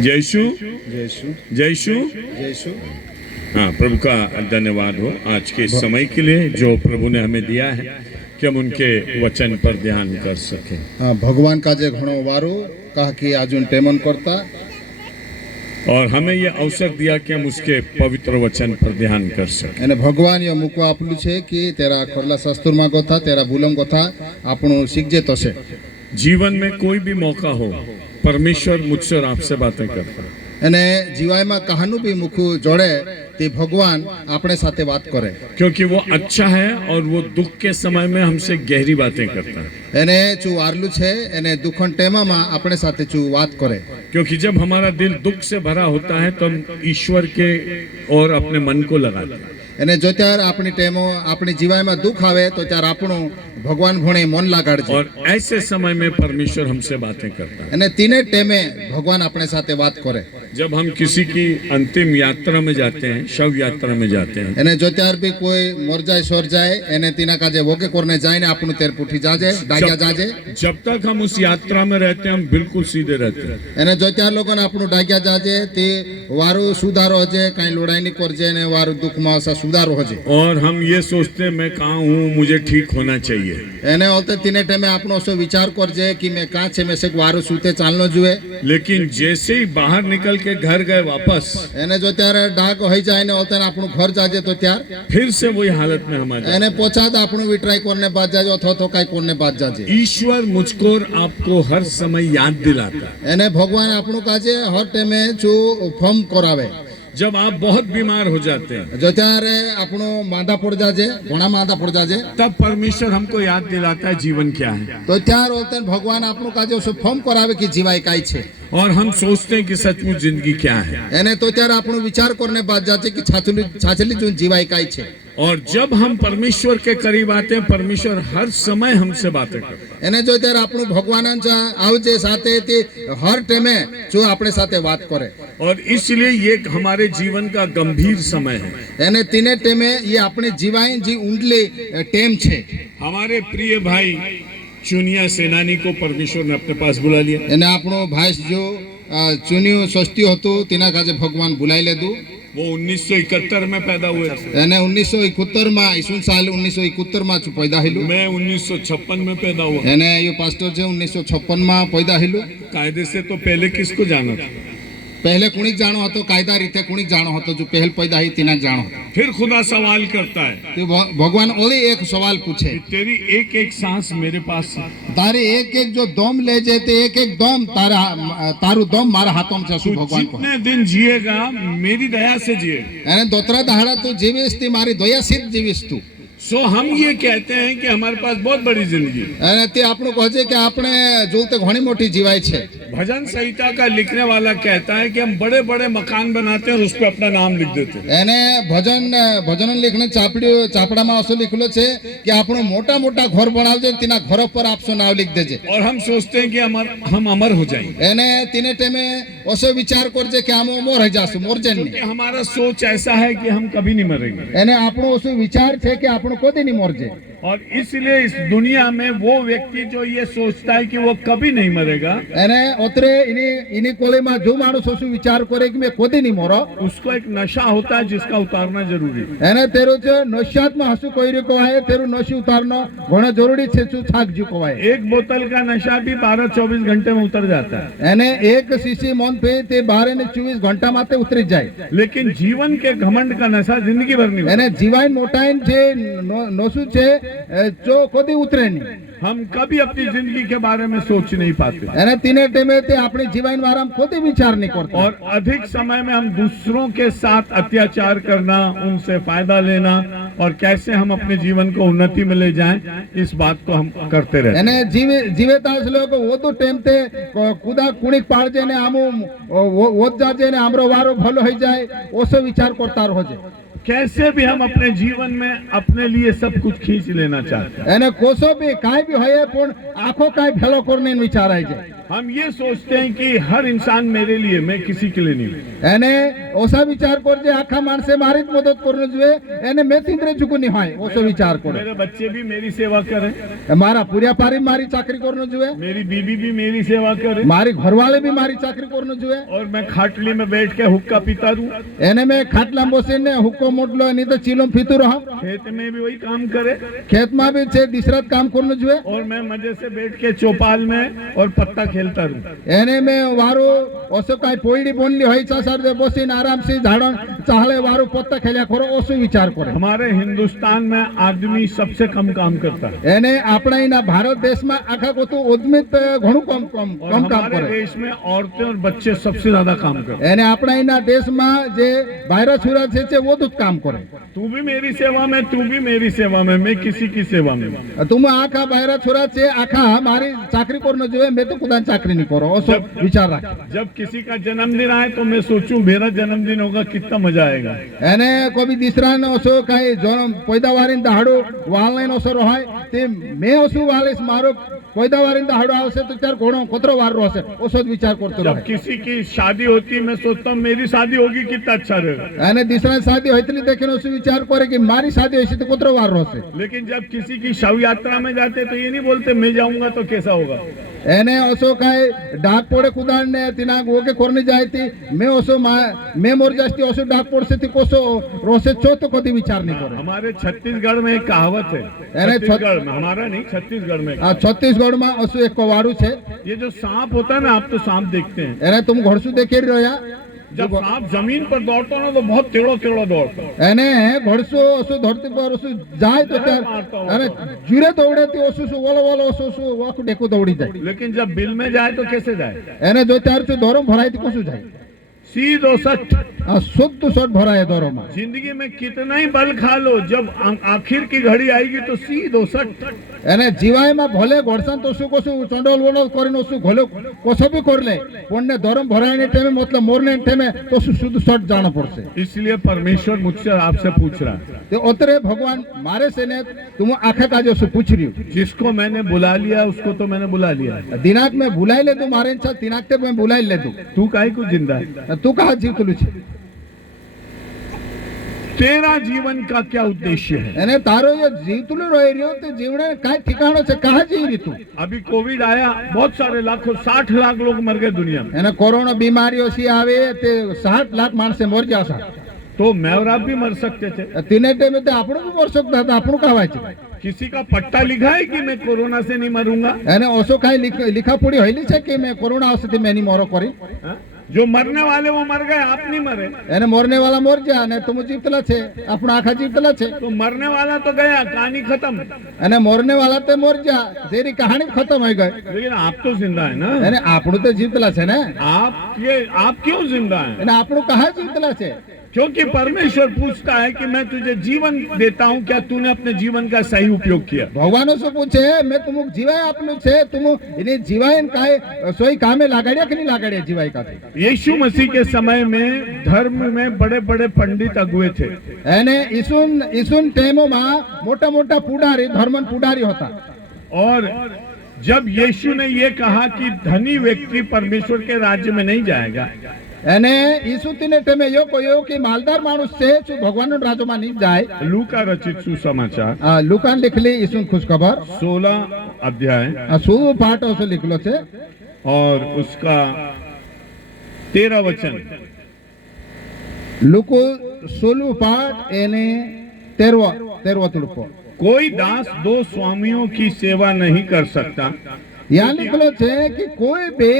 जयशु जयशु जयशु जयशु। हाँ, प्रभु का धन्यवाद हो आज के इस समय के लिए जो प्रभु ने हमें दिया है कि हम उनके वचन पर ध्यान कर सके। हाँ, भगवान का जे घणो वारो कहा कि आजुन टेमन करता और हमें यह अवसर दिया कि हम उसके पवित्र वचन पर ध्यान कर सके। અને ભગવાન યો મુકો આપલું છે કે તેરા ખરલા શાસ્ત્રમાં કથા તેરા ભૂલમ કથા આપણું શીખજે તશે। जीवन में कोई भी मौका हो, परमेश्वर मुझसे और आपसे बातें करता है। અને જીવાયમાં કહાનું બી મુખું જોડે તે ભગવાન આપણે સાથે વાત કરે, क्योंकि वो अच्छा है और वो दुख के समय में हमसे गहरी बातें करता है। એને ચું વારલું છે એને દુખન ટેમામાં આપણે સાથે ચું વાત કરે। क्योंकि जब हमारा दिल दुख से भरा होता है तो हम ईश्वर के और अपने मन को लगाते हैं। અને જો ત્યારે આપણી ટેમો આપણી જીવાયમાં દુઃખ આવે તો ત્યારે આપણું ભગવાન ભણે મન લાગાડજે। और ऐसे समय में परमेश्वर हमसे बातें करता है। અને तीने टेमे भगवान अपने साथे बात करे। जब हम किसी की अंतिम यात्रा में जाते हैं, शव यात्रा में जाते हैं, એને જો ત્યાર બી કોઈ મોર જાય સોર જાય એને તેના કાજે વોકે કોરને જાય ને આપણું તેર પૂઠી જાજે ડાગ્યા જાજે। जब तक हम उस यात्रा में रहते हैं हम बिल्कुल सीधे रहते हैं। એને જો ત્યાર લોકોને આપણું ડાગ્યા જાજે તે વારું સુધારો હજે કાંઈ લોડાઈ ની કરજે ને વારું દુઃખમાં અસા સુધારો હજે। और हम ये सोचते हैं मैं कहाँ हूँ, मुझे ठीक होना चाहिए। એને ઓલતે तीने टेमे આપણો ઓસો વિચાર કરજે कि मैं कहाँ छे મેસે વારું સુતે ચાલનો जुए। लेकिन जैसे ही बाहर निकल के घर गए वापस, એને જો ત્યારે ડાક હોઈ જાય ને ઓલતે આપણું ઘર જાજે તો ત્યાર फिर से वही हालत में हम आ जाते हैं। એને પોછાત આપણું વિટ્રાઈ કોરને બાદ જાજે અથવા તો કાંઈ કોરને બાદ જાજે। ईश्वर मुझको और आपको हर समय याद दिलाता है। એને ભગવાન આપણું કાજે હર ટેમે ચું ફોર્મ કરાવે। जब आप बहुत बीमार हो जाते हैं જો ત્યારે આપણો માંદા પડ જાજે ઘણા માંદા પડ જાજે तब परमेश्वर हमको याद दिलाता है जीवन क्या है। તો ત્યાર ઓલતે ભગવાન આપણું કાજે ઓસો ફોર્મ કરાવે કે જીવાય કાંઈ છે। और हम सोचते हैं कि सचमुच जिंदगी क्या है। એને તો ત્યારે આપણો વિચાર કરને બાદ જાજે કે છાછલી જૂન જીવાય કાંઈ છે। और जब हम परमेश्वर के करीब आते हैं, परमेश्वर हर समय हमसे बातें करता है। એને જો ત્યારે આપણું ભગવાન આવજે સાથે તે હર ટાઈમે જો આપણે સાથે વાત કરે। और इसलिए ये हमारे जीवन का गंभीर समय है। એને તીને ટાઈમે એ આપણે જીવાય જે ઊંડલી ટેમ છે। हमारे प्रिय भाई चुनिया सेनानी को परमेश्वर ने अपने पास बुला लिया। એને આપણો ભાઈ જો ચુન્યું સસ્તી હતું તેના કાજે ભગવાન બોલાઈ લીધું। वो 1971 में पैदा हुए थे। એને 1971 માં ઈસુન સાલ 1971 માં पैदा हेलू। मैं 1956 में पैदा हुआ। એને यो पास्टर છે 1956 માં पैदा हेलू। कायदे से तो पहले किसको जाना था? पहले कुणिक जाणो હતો कायदा रीते कुणिक जाणो હતો जो पहल पैदा ही तिना जाणो। फिर खुदा सवाल करता है, तो भगवान ओली एक सवाल पूछे तेरी एक एक सांस मेरे पास है। तारे एक एक जो दम ले जेते एक एक दम तारा तारू दम मारा हाथों में छू तू भगवान को। जितने दिन जिएगा मेरी दया से जिए। એને દોતરા દહાડા તું જીવીશ તી મારી દયા સિદ્ધ જીવીશ તું। सो हम ये कहते हैं कि हमारे पास बहुत बड़ी जिंदगी। અને તે આપણું કહે છે કે આપણે જોતે ઘણી મોટી જીવાય છે। भजन संहिता का लिखने वाला कहता है कि हम बड़े बड़े मकान बनाते हैं और उस पर अपना नाम लिख देते हैं। એને ભજન લેખને ચાપડામાં असो लिखलो છે કે આપણું મોટા મોટા ઘર બનાવજે તેના ઘર પર આપસો નામ लिख દેજે। और हम सोचते हैं कि हम अमर हो जाएंगे। એને तीने टेमे असो विचार करजे कि हम अमर हो जासु मोरजे नहीं। क्योंकि हमारा सोच ऐसा है कि हम कभी नहीं मरेंगे। એને આપણો असो विचार છે કે આપણો कोदी नहीं मरजे। और इसलिए इस दुनिया में वो व्यक्ति जो ये सोचता है कि वो कभी नहीं मरेगा, એને ઓતરે इनी कोळीમાં जो माणूस असो विचार करे कि मैं कोदी नहीं मरो उसको एक नशा होता है जिसका उतारना जरूरी है। એને તેરો છે નશામાં હસુ કોઈરી કોવાય તેરો નશી ઉતારનો ઘણો જરૂરી છે શું થાક જુ કોવાય। एक बोतल का नशा भी 12-24 घंटे में उतर जाता है। એને એક સીસી મોન पे તે 12 ને 24 घंटा माते उतरी जाय। लेकिन जीवन के घमंड का नशा जिंदगी भर नहीं होता। એને જીવાય મોટાઈન જે નોસુ છે जो कोदी उतरे नहीं। हम कभी अपनी जिंदगी के बारे में सोच नहीं पाते। એને तीने टेमे ते अपनी जीवन वाराम कोदी विचार नहीं करते। और अधिक समय में हम दूसरों के साथ अत्याचार करना, उनसे फायदा लेना और कैसे हम अपने जीवन को उन्नति में ले जाएं, इस बात को हम करते रहते हैं। એને જીવેતા લોકો वो तो टेम ते कुदा कुणिक पाळजे ने आमो वोत जाजे ने हमरो वारो भलो होई जाए ओसो विचार करता रहोजे। कैसे भी हम अपने जीवन में अपने लिए सब कुछ खींच लेना चाहते हैं। એને કોસો બી કાંઈ બી હોય પણ આખો કાંઈ ભેલો કરીને વિચારાય છે। हम ये सोचते हैं कि हर इंसान मेरे लिए, मैं किसी के लिए नहीं। એને ઓછા વિચાર કરજે આખા માણસે મારી જ મદદ કરવું જોઈએ, એને મેં તીંદ્રે ચૂકુની હોય ઓછો વિચાર કરે। मेरे बच्चे भी मेरी सेवा करें, મારા પૂર્યા પારી મારી ચાકરી કરવું જોઈએ, मेरी बीवी भी मेरी सेवा करे, મારી ઘરવાળી બી મારી ચાકરી કરવું જોઈએ। और मैं खाटली में बैठ के हुक्का पीता रहूं, એને મેં ખાટલામાં બસીને હુક્કો મોટલો નહીં તો ચીલો ફીતું રહું। खेत में भी वही काम करे, ખેતમાં બી છે દીસરાત કામ કરવું જોઈએ। और मैं मजे से बैठ के चौपाल में और पत्ता खेलता रहूं। એને મેં વારો ઓછો કાંઈ પોયડી બોનલી હોય ચાસાર બસીને આરામથી ઝાડણ ચાલે વારો પત્તા ખેલ્યા ખરો ઓછો વિચાર કરે। हमारे हिंदुस्तान में आदमी सबसे कम काम करता है, એને આપણા અહીંના ભારત દેશમાં આખા કોતું ઉદ્મિત ઘણું और કામ हमारे કરે। देश में औरतें और बच्चे सबसे ज्यादा काम करते એને આપણા અહીંના દેશમાં જે બાયરા છુરા છે તે વધુ જ કામ કરે। हैं। तू भी मेरी सेवा में, तू भी मेरी सेवा में, मैं किसी की सेवा में। તું આખા બાયરા છુરા છે આખા મારી ચાકરી કરનો જોઈએ, મેં તો ખુદાની ચાકરી નહીં કરો ઓછો વિચાર રાખ। जब किसी का जन्मदिन आए तो मैं सोचूं मेरा जन्मदिन होगा, कितना मजा आएगा। એને કોઈ બી દીસરાને ઓછો કાંઈ જન્મ पैदावारीને દહાડો વાલને ઓછો રહાય તે મેં ઓછું વાલીશ, મારો पैदावारीને દહાડો આવશે તો ચાર ઘણો કોતરો વાર રહેશે ઓછો જ વિચાર કરતો जब રહે। किसी की शादी होती है मैं सोचता हूँ मेरी शादी होगी कितना अच्छा रहेगा। અને દીસરાની શાદી હોય તેટલી દેખીને ઓછું વિચાર કરે કે મારી શાદી હશે તો કોતરો વાર રહેશે। लेकिन जब किसी की शव यात्रा में जाते तो ये नहीं बोलते मैं जाऊंगा तो कैसा होगा। એને ઓછો કાંઈ ડાક પડે કુદાડને તેના ઓકે કોરની જાયતી મેં ઓછો મેં મોર જાસ્તી ઓછો ડાક પડશે તે કોસો રોસે ચો તો કદી વિચાર નહીં કરે। हमारे छत्तीसगढ़ में एक कहावत है, अरे छत्तीसगढ़ में, हमारा नहीं, छत्तीसगढ़ में। આ છત્તીસગઢમાં ઓછું એક કવાડું છે। ये जो सांप होता है ना, आप तो सांप देखते हैं, એને તું ઘોડસું દેખી રહ્યા। जब सांप जमीन पर दौड़ता है ना तो बहुत टेढ़ो टेढ़ो दौड़ता है। એને ઘોડસું ઓછું ધરતી પર ઓછું જાય તો ત્યારે અને જીરે દોડે તે ઓછું શું ઓલો ઓલો ઓછું આખું ડેકું દોડી જાય। लेकिन जब बिल में जाए तो कैसे जाए? એને જો ત્યારે શું દોરો ભરાય તો કશું જાય। सीधो सट। આ શુદ્ધ શોટ ભરાય દોરોમાં। जिंदगी में कितना ही बल खा लो, जब आखिर की घड़ी आएगी तो सीधो सट। એને જીવાયમાં ભલે ઘોડસાન તો શું કશું ચંડોલ વોડોલ કરીને શું ઘોલો કોસો બી કરલે પણ ધરમ ભરાયને ટેમે मतलब મોરને ટેમે તો શું શુદ્ધ શોટ જાણો પડશે। इसलिए परमेश्वर मुझसे आपसे पूछ रहा है, તે ઓતરે भगवान मारे से ने तुम आखे काजो से पूछ रही जिसको मैंने बुला लिया उसको तो मैंने बुला लिया, दिनाक में बुलाई ले तू मारे छा दिनाक ते मैं बुलाई ले तू काहे को जिंदा है? तू कहा जीवतलू छे? तेरा जीवन का क्या उद्देश्य है? એને તારો જે જીવતલુ રહી રહ્યો તે જીવને કાઈ ઠिकाणो છે कहा जी री तू? अभी कोविड आया, बहुत सारे लाखों 60 लाख लोग मर गए दुनिया में। એને કોરોના બીમારીઓ सी આવે તે 60 લાખ માણસે મર જાસા तो मैं और आप भी मर सकते थे। तिने टेमे ते આપણું બી મર શકતા હતા। આપણું કહેવાય છે किसी का पट्टा लिखा है कि मैं कोरोना से नहीं मरूंगा? એને ઓછો કાઈ लिखा पड़ी होइली છે કે मैं कोरोना આવશે તે મેની મોરો કરી। हाँ? जो मरने वाले वो मर गए, आप नहीं मरे। એને મોરને વાળા મોર જા ને તું જીવતલા છે આપણો આખા જીવતલા છે। तो मरने वाला तो गया, कहानी खत्म। અને મોરને વાળા તે મોર જા તેરી કહાની ખતમ થઈ ગઈ। लेकिन आप तो जिंदा है ना। એને આપણું તો જીવતલા છે ને। आप क्यों जिंदा है? એને આપણું કहा જીવતલા છે? क्योंकि परमेश्वर पूछता है कि मैं तुझे जीवन देता हूँ, क्या तूने अपने जीवन का सही उपयोग किया? ભગવાન શું પૂછે મેં તુમુક જીવાય આપલું છે તુમ એને જીવાય કાય સોઈ કામે લાગાડ્યા કે નહીં લાગાડ્યા જીવાય કાથી? यीशु मसीह के समय में धर्म में बड़े बड़े पंडित अगुए थे। એને ઈસુન ટેમોમાં મોટા મોટા પુડારી ધર્મન પુડારી હતા। और जब यीशु ने ये कहा कि धनी व्यक्ति परमेश्वर के राज्य में नहीं जाएगा, એને ઈસુ તીને ટેમે યો કહ્યો કે માલદાર માણસ છે શું ભગવાનનો રાજ્યમાં નહીં જાય। लूका रचित सुसमाचार લુકાન લીખલી ઈસુન ખુશખબર 16 अध्याय શું પાઠ ઓછો લીખલો છે और उसका 13 वचन। લુકુ 16 પાઠ એને 13 તુડકો। कोई दास दो स्वामियों की सेवा नहीं कर सकता। यहाँ लिखलो છે कि कोई भी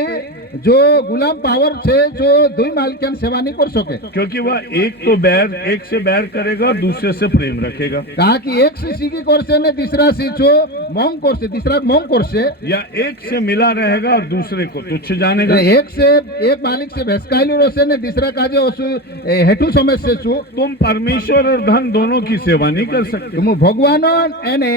जो गुलाम पावर छे जो दुई मालिकान सेवा नहीं कर सके, क्योंकि वह एक से बैर करेगा और दूसरे से प्रेम रखेगा, कहा कि एक से सीखी करसे ने दूसरा से जो मोंग करसे दूसरा मोंग करसे, या एक से मिला रहेगा और दूसरे को तुच्छ जानेगा। एक मालिक से भैसकाइलू रोसे ने दूसरा का जो हेठू समझ से छु। तुम परमेश्वर और धन दोनों की सेवा नहीं कर सकते। तुम भगवान एने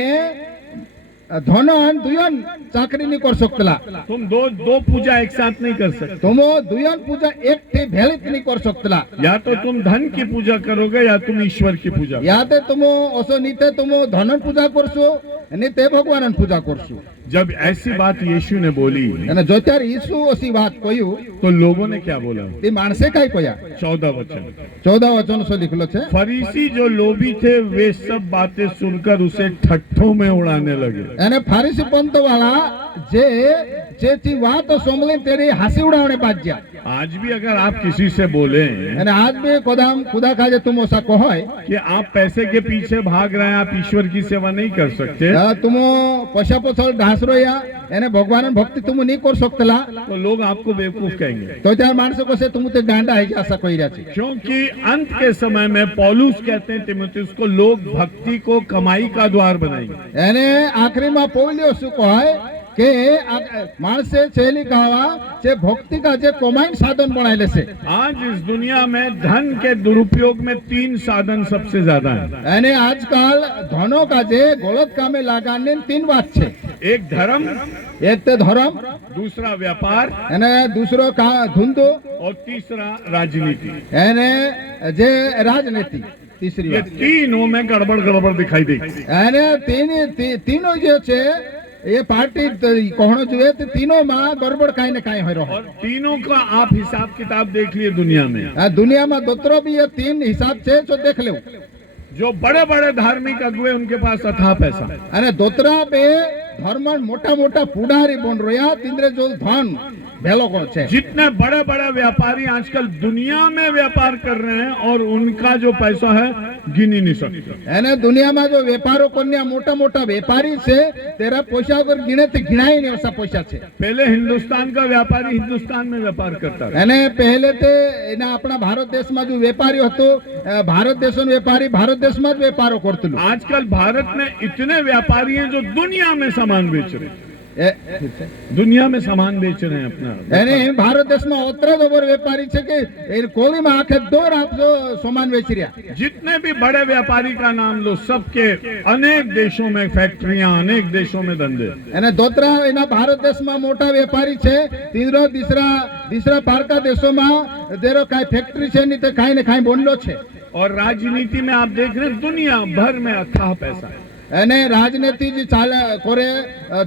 ધનન દુયન ચાકરી ની કર શકતલા तुम दो पूजा एक साथ नहीं कर सकते। तुमो दुयन पूजा एक थी भेलित नहीं कर सकतला या तो तुम धन की पूजा करोगे या तुम ईश्वर की पूजा। याते तुमो असो नीते तुमो धनन पूजा करशो ने ते भगवानन पूजा करशो। जब ऐसी बात यीशु ने बोली અને જો ત્યારે ઈસુ ઓસી વાત કહ્યું तो लोगों ने क्या बोला? તે માણસે કાઈ કહ્યા 14 वचन। 14 વચન સો लिखलो છે फरीसी जो लोभी थे वे सब बातें सुनकर उसे ठट्ठों में उड़ाने लगे। અને ફરીસી પંથ વાળા જે જેથી વાત સોમલે તેરી હાસી ઉડાવણે બાજ્યા। आज भी अगर आप किसी से बोले અને આજ બે કોદામ ખુદા કાજે तुम ઓસા કહોય कि आप पैसे के पीछे भाग रहे हैं, आप ईश्वर की सेवा नहीं कर सकते, तुमो पशा पछળ ढासरोया એને ભગવાનન ભક્તિ तुम नहीं कर सकतला तो लोग आपको बेवकूफ कहेंगे। तो त्यार माणसो कसे तुम ते गांडा है आशा कहिरा छे। क्योंकि अंत के समय में पौलुस कहते हैं तिमुथियुस को लोग भक्ति को कमाई का द्वार बनाएंगे। એને આખરીમાં પૌલ્યો શું કહે કે માણસે છેલી કહાવા જે ભક્તિ કા જે કમાઈન સાધન બનાવેલે છે। आज इस दुनिया में धन के दुरुपयोग में 3 साधन सबसे ज्यादा है। અને આજકાલ ધનો કા જે ગલત કામે લાગાને 3 વાત છે। एक धर्म, એક તે ધર્મ, दूसरा व्यापार અને दूसरो का धुंधो, और तीसरा राजनीति। એને જે રાજનીતિ तीसरी ये વાત। तीनों में गड़बड़ दिखाई देगी। અને तीनों જે છે ये पार्टी कहणो જોઈએ તે तीनों માં ગરબડ કાઈ ને કાઈ હોય રહ્યો। और तीनों का आप हिसाब किताब देख लिए दुनिया में। આ દુનિયામાં દોતરો બી ये 3 हिसाब છે जो देख लो। जो बड़े बड़े धार्मिक अगुए उनके पास अथाह पैसा, અને દોતરા બે ધર્મન મોટા મોટા પુડારી બોન રહ્યા तिंद्रे जो धन भेलो कोण છે। जितने बड़े बड़े व्यापारी आजकल दुनिया में व्यापार कर रहे हैं और उनका जो पैसा है गिनी नहीं सकते। એને દુનિયામાં जो વેપારો કોન્યા મોટા મોટા વેપારી છે તેરા પૈસા વગર ગીણે તે ગીણાય નહીં એવા પૈસા છે। पहले हिंदुस्तान का व्यापारी हिंदुस्तान में व्यापार करता था। એને પહેલે તે એના આપણા ભારત દેશમાં जो વેપારી હતો ભારત દેશનો વેપારી ભારત દેશમાં જ વેપારો કરતલો। आजकल भारत में इतने व्यापारी हैं जो दुनिया में सामान बेच रहे हैं, दुनिया में सामान बेच रहे हैं अपना। એને ભારત દેશમાં ઓતરા જબર વેપારી છે કે એ કોલીમાં આખે દોર આપજો સામાન વેચી રહ્યા। जितने भी बड़े व्यापारी का नाम लो, सबके अनेक देशों में फैक्ट्रियां, अनेक देशों में धंधे। અને દોતરા એના ભારત દેશમાં મોટા વેપારી છે તીરો तीसरा પારકા દેશોમાં તેરો કાઈ ફેક્ટરી છે ની તે કાઈ ને કાઈ બોનલો છે। और राजनीति में आप देख रहे हैं दुनिया भर में अथाह पैसा है। અને રાજનીતિ જે ચાલે કરે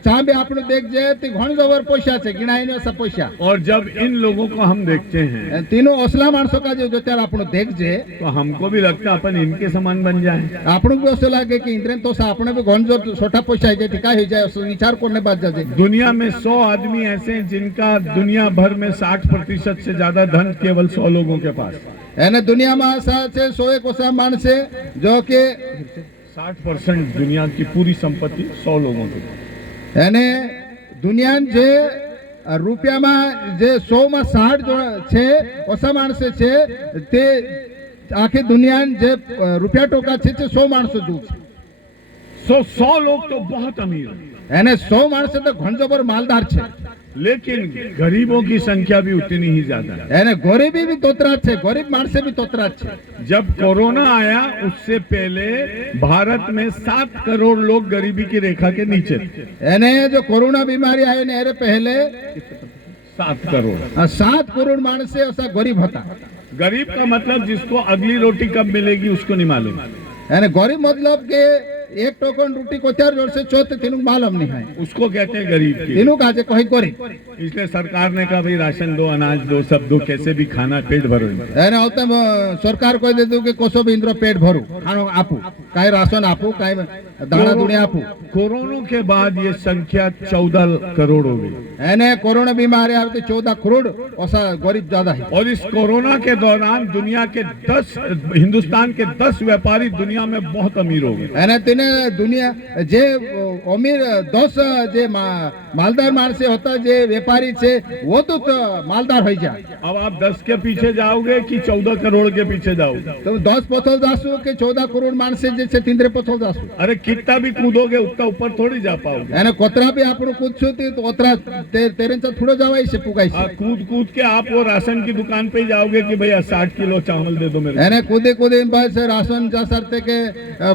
ચાબે આપણું દેખજે તે ઘણ જબર પૈસા છે ગિણાઈને ઓછા પૈસા। और जब इन लोगों को हम देखते हैं तीनों असला माणसों का जो त्यार આપણું देखजे तो हमको भी लगता है अपन इनके समान बन जाए। આપણું भी असं लागे कि इंद्रेन तो આપણે भी ઘણ જો छोटा पैसा है जे काय हो जाए असं विचार करने बात जाए। दुनिया में 100 आदमी ऐसे हैं जिनका दुनिया भर में 60% से ज्यादा धन केवल 100 लोगों के पास। એને દુનિયામાં આશા છે 100 ઓછા માણસે જો કે 60% दुनिया की पूरी संपत्ति 100 लोगों की। એને દુનિયા જે રૂપિયામાં જે 100 માં 60 જો છે ઓછા માણસે છે તે આખી દુનિયા જે રૂપિયા ટોકા છે તે 100 માણસો જો છે। 100 लोग तो बहुत अमीर हैं, એને 100 માણસે તો ઘણ જબર માલદાર છે। लेकिन गरीबों की संख्या भी उतनी ही ज्यादा है। એને ગરીબી भी તોતરા છે, ગરીબ માણસે भी તોતરા છે। जब कोरोना आया उससे पहले भारत में 7 करोड़ लोग गरीबी की रेखा के नीचे थे। એને जो कोरोना बीमारी आई ने एरे पहले 7 करोड़। 7 करोड़ माणसे ऐसा गरीब होता। गरीब का मतलब जिसको अगली रोटी कब मिलेगी उसको नहीं मालूम। એને ગરીબ मतलब કે एक टोकन रोटी को 4 जोर से चौथे तीनों मालूम नहीं है, उसको कहते हैं गरीब की। तीनों काजे कोई गरीब। इसलिए सरकार ने कहा भाई राशन दो, अनाज दो, सब दो, कैसे भी खाना पेट भरो। એને આવતે સરકાર કોઈ દે દઉં કે કોસો બી ઇન્દ્રો પેટ ભરું ખાણો આપું કાઈ રાશન આપું કાઈ દાણા દુનિયા આપું। कोरोना के बाद ये संख्या 14 करोड़ हो गई। એને कोरोना बीमारी આવતી 14 करोड़ ओसा गरीब ज्यादा है। और इस कोरोना के दौरान दुनिया के 10 हिंदुस्तान के 10 व्यापारी दुनिया में बहुत अमीर हो गए। એને તેને दुनिया जे अमीर 10 जे मालदार माणसे होता जे व्यापारी छे वो तो मालदार हो जाए। अब आप 10 के पीछे जाओगे कि 14 करोड़ के पीछे जाओगे? तो 10 पछल जासु के 14 करोड़ माणसे जे છે તીંદરે પછો જાશું अरे कितना भी कूदोगे उतना ऊपर थोड़ी जा पाओगे। એને કોતરા બી આપણું કૂદશું તો ઓતરા તેરેંચા થોડો જવાય છે પુગાય છે कूद कूद के आप वो राशन की दुकान पे ही जाओगे कि भैया 60 किलो चावल दे दो मेरे को। એને કૂદી કૂદીને બસ રાશન જા સરતે કે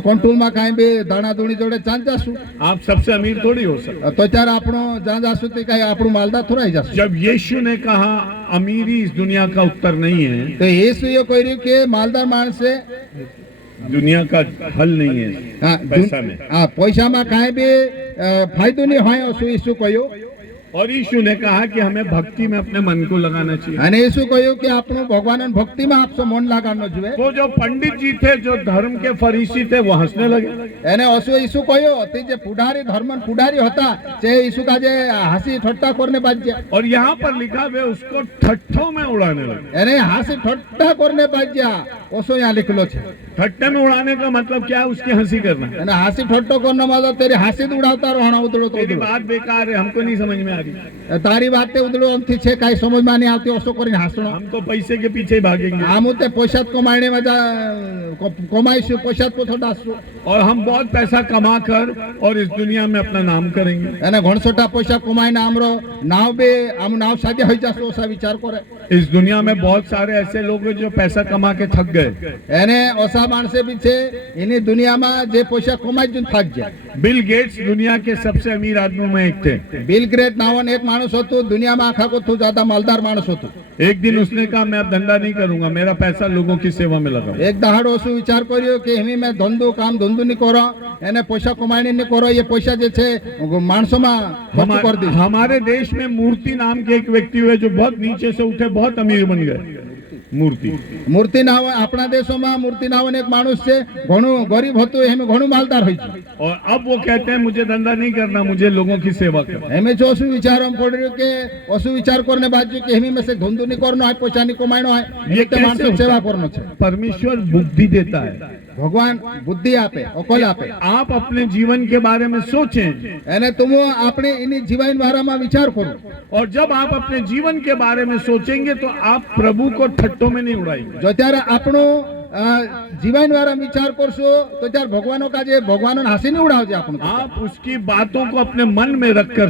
કંટ્રોલમાં કાંઈ બી દાણા ધૂણી જોડે ચાલ જાશું आप सबसे अमीर थोड़ी हो सकते। તો ત્યારે આપણો જ્યાં જાશું તે કાંઈ આપણું માલદાર થોડાઈ જશું जब यीशु ने कहा अमीरी इस दुनिया का उत्तर नहीं है, તો యేసుએ કહ્યું કે માલદાર માણસે दुनिया का हल नहीं है હા, पैसा में। પૈસામાં કાંઈ બી ફાયદો નહીં હોય એવું యేసు કહ્યું और यीशु ने कहा कि हमें भक्ति में अपने मन को लगाना चाहिए। અને యేసు કહ્યું કે આપણું ભગવાનની ભક્તિમાં આપસો મન લાગાડનો જોઈએ वो जो पंडित जी थे, जो धर्म के फरीसी थे, वो हंसने लगे। એને ઓછું ઈસુ કહ્યું તે જે પુડારી ધર્મન પુડારી હતા જે ઈસુ કાજે હાસી ઠટ્ટા કરને બાજ્યા और यहाँ पर लिखा हुआ है, उसको ठट्ठों में उड़ाने लगे। એને હાસી ઠટ્ટા કરને બાજ્યા ઓછો यहाँ लिखलो છે ठट्टे में उड़ाने का मतलब क्या है? उसकी हंसी करना। અને હાસી ઠટ્ટો કરનો मतलब તેરી હાસી જ ઉડાવતા રહો ઉદળો તો तेरी ઉદળો बात बेकार है, हमको नहीं समझ में आ रही। તારી વાત તે ઉદળો અમથી છે કાંઈ સમજમાં નહીં આવતી ઓછો કરીને હાસણો हम तो पैसे के पीछे ही भागेंगे આમું તે પૈસા કમાઈને મજા કમાઈશું પૈસા પોછો દાસશું और हम बहुत पैसा कमा कर और इस दुनिया में अपना नाम करेंगे। એને ઘણસોટા પૈસા કમાઈને આમરો નાવ બે આમ નાવ સાધ્ય હોઈ જશે ઓછા વિચાર કરે इस दुनिया में बहुत सारे ऐसे लोग हैं जो पैसा कमा के थक गए। એને ઓછા માણસે બી છે એની દુનિયામાં જે પૈસા કમાઈ જ થાક જાય बिल गेट्स दुनिया के सबसे अमीर आदमियों में एक थे। બિલ ગ્રેટ નાવન એક માણસ હતું દુનિયામાં આખા કોથું જ્યાદા માલદાર માણસ હતું एक दिन उसने कहा, मैं अब धंधा नहीं करूंगा, मेरा पैसा लोगों की सेवा में लगाऊं। એક દહાડો શું વિચાર કર્યો કે એમી મેં ધંધો કામ ધંધો નહીં કરો એને પૈસા કમાઈને નહીં કરો એ પૈસા જે છે માણસોમાં ખર્ચ કરી દઈશ हमारे देश में मूर्ति नाम के एक व्यक्ति हुए जो बहुत नीचे से उठे, बहुत अमीर बन गए। मूर्ति મૂર્તિ નાવ આપણા દેશોમાં મૂર્તિ નાવન એક માણસ છે ઘણું ગરીબ હતું એમ ઘણું માલદાર હોય છે और अब वो कहते हैं मुझे धंधा नहीं करना, मुझे लोगों की सेवा करना। એમે જો શું વિચારવા પડ્યું કે ઓછું વિચાર કરને બાજુ કે એમી મેં ધંધો નહીં કરનો હોય પૈસા નહીં કમાયનો હોય ये તે માણસો कैसे સેવા होता કરનો है? છે परमेश्वर बुद्धि देता है। ભગવાન બુદ્ધિ આપે અકલ આપે आप अपने जीवन के बारे में सोचें, એને તમે આપણે એની જીવન વારામાં વિચાર કરો और जब आप अपने जीवन के बारे में सोचेंगे तो आप प्रभु को ठट्टों में नहीं उड़ाएंगे। જો ત્યારે આપણો જીવન વાળા વિચાર કરશો તો ત્યારે ભગવાનો કાજે ભગવાનો હાસી નહીં ઉડાવજે આપણું आप उसकी बातों को अपने मन में रखकर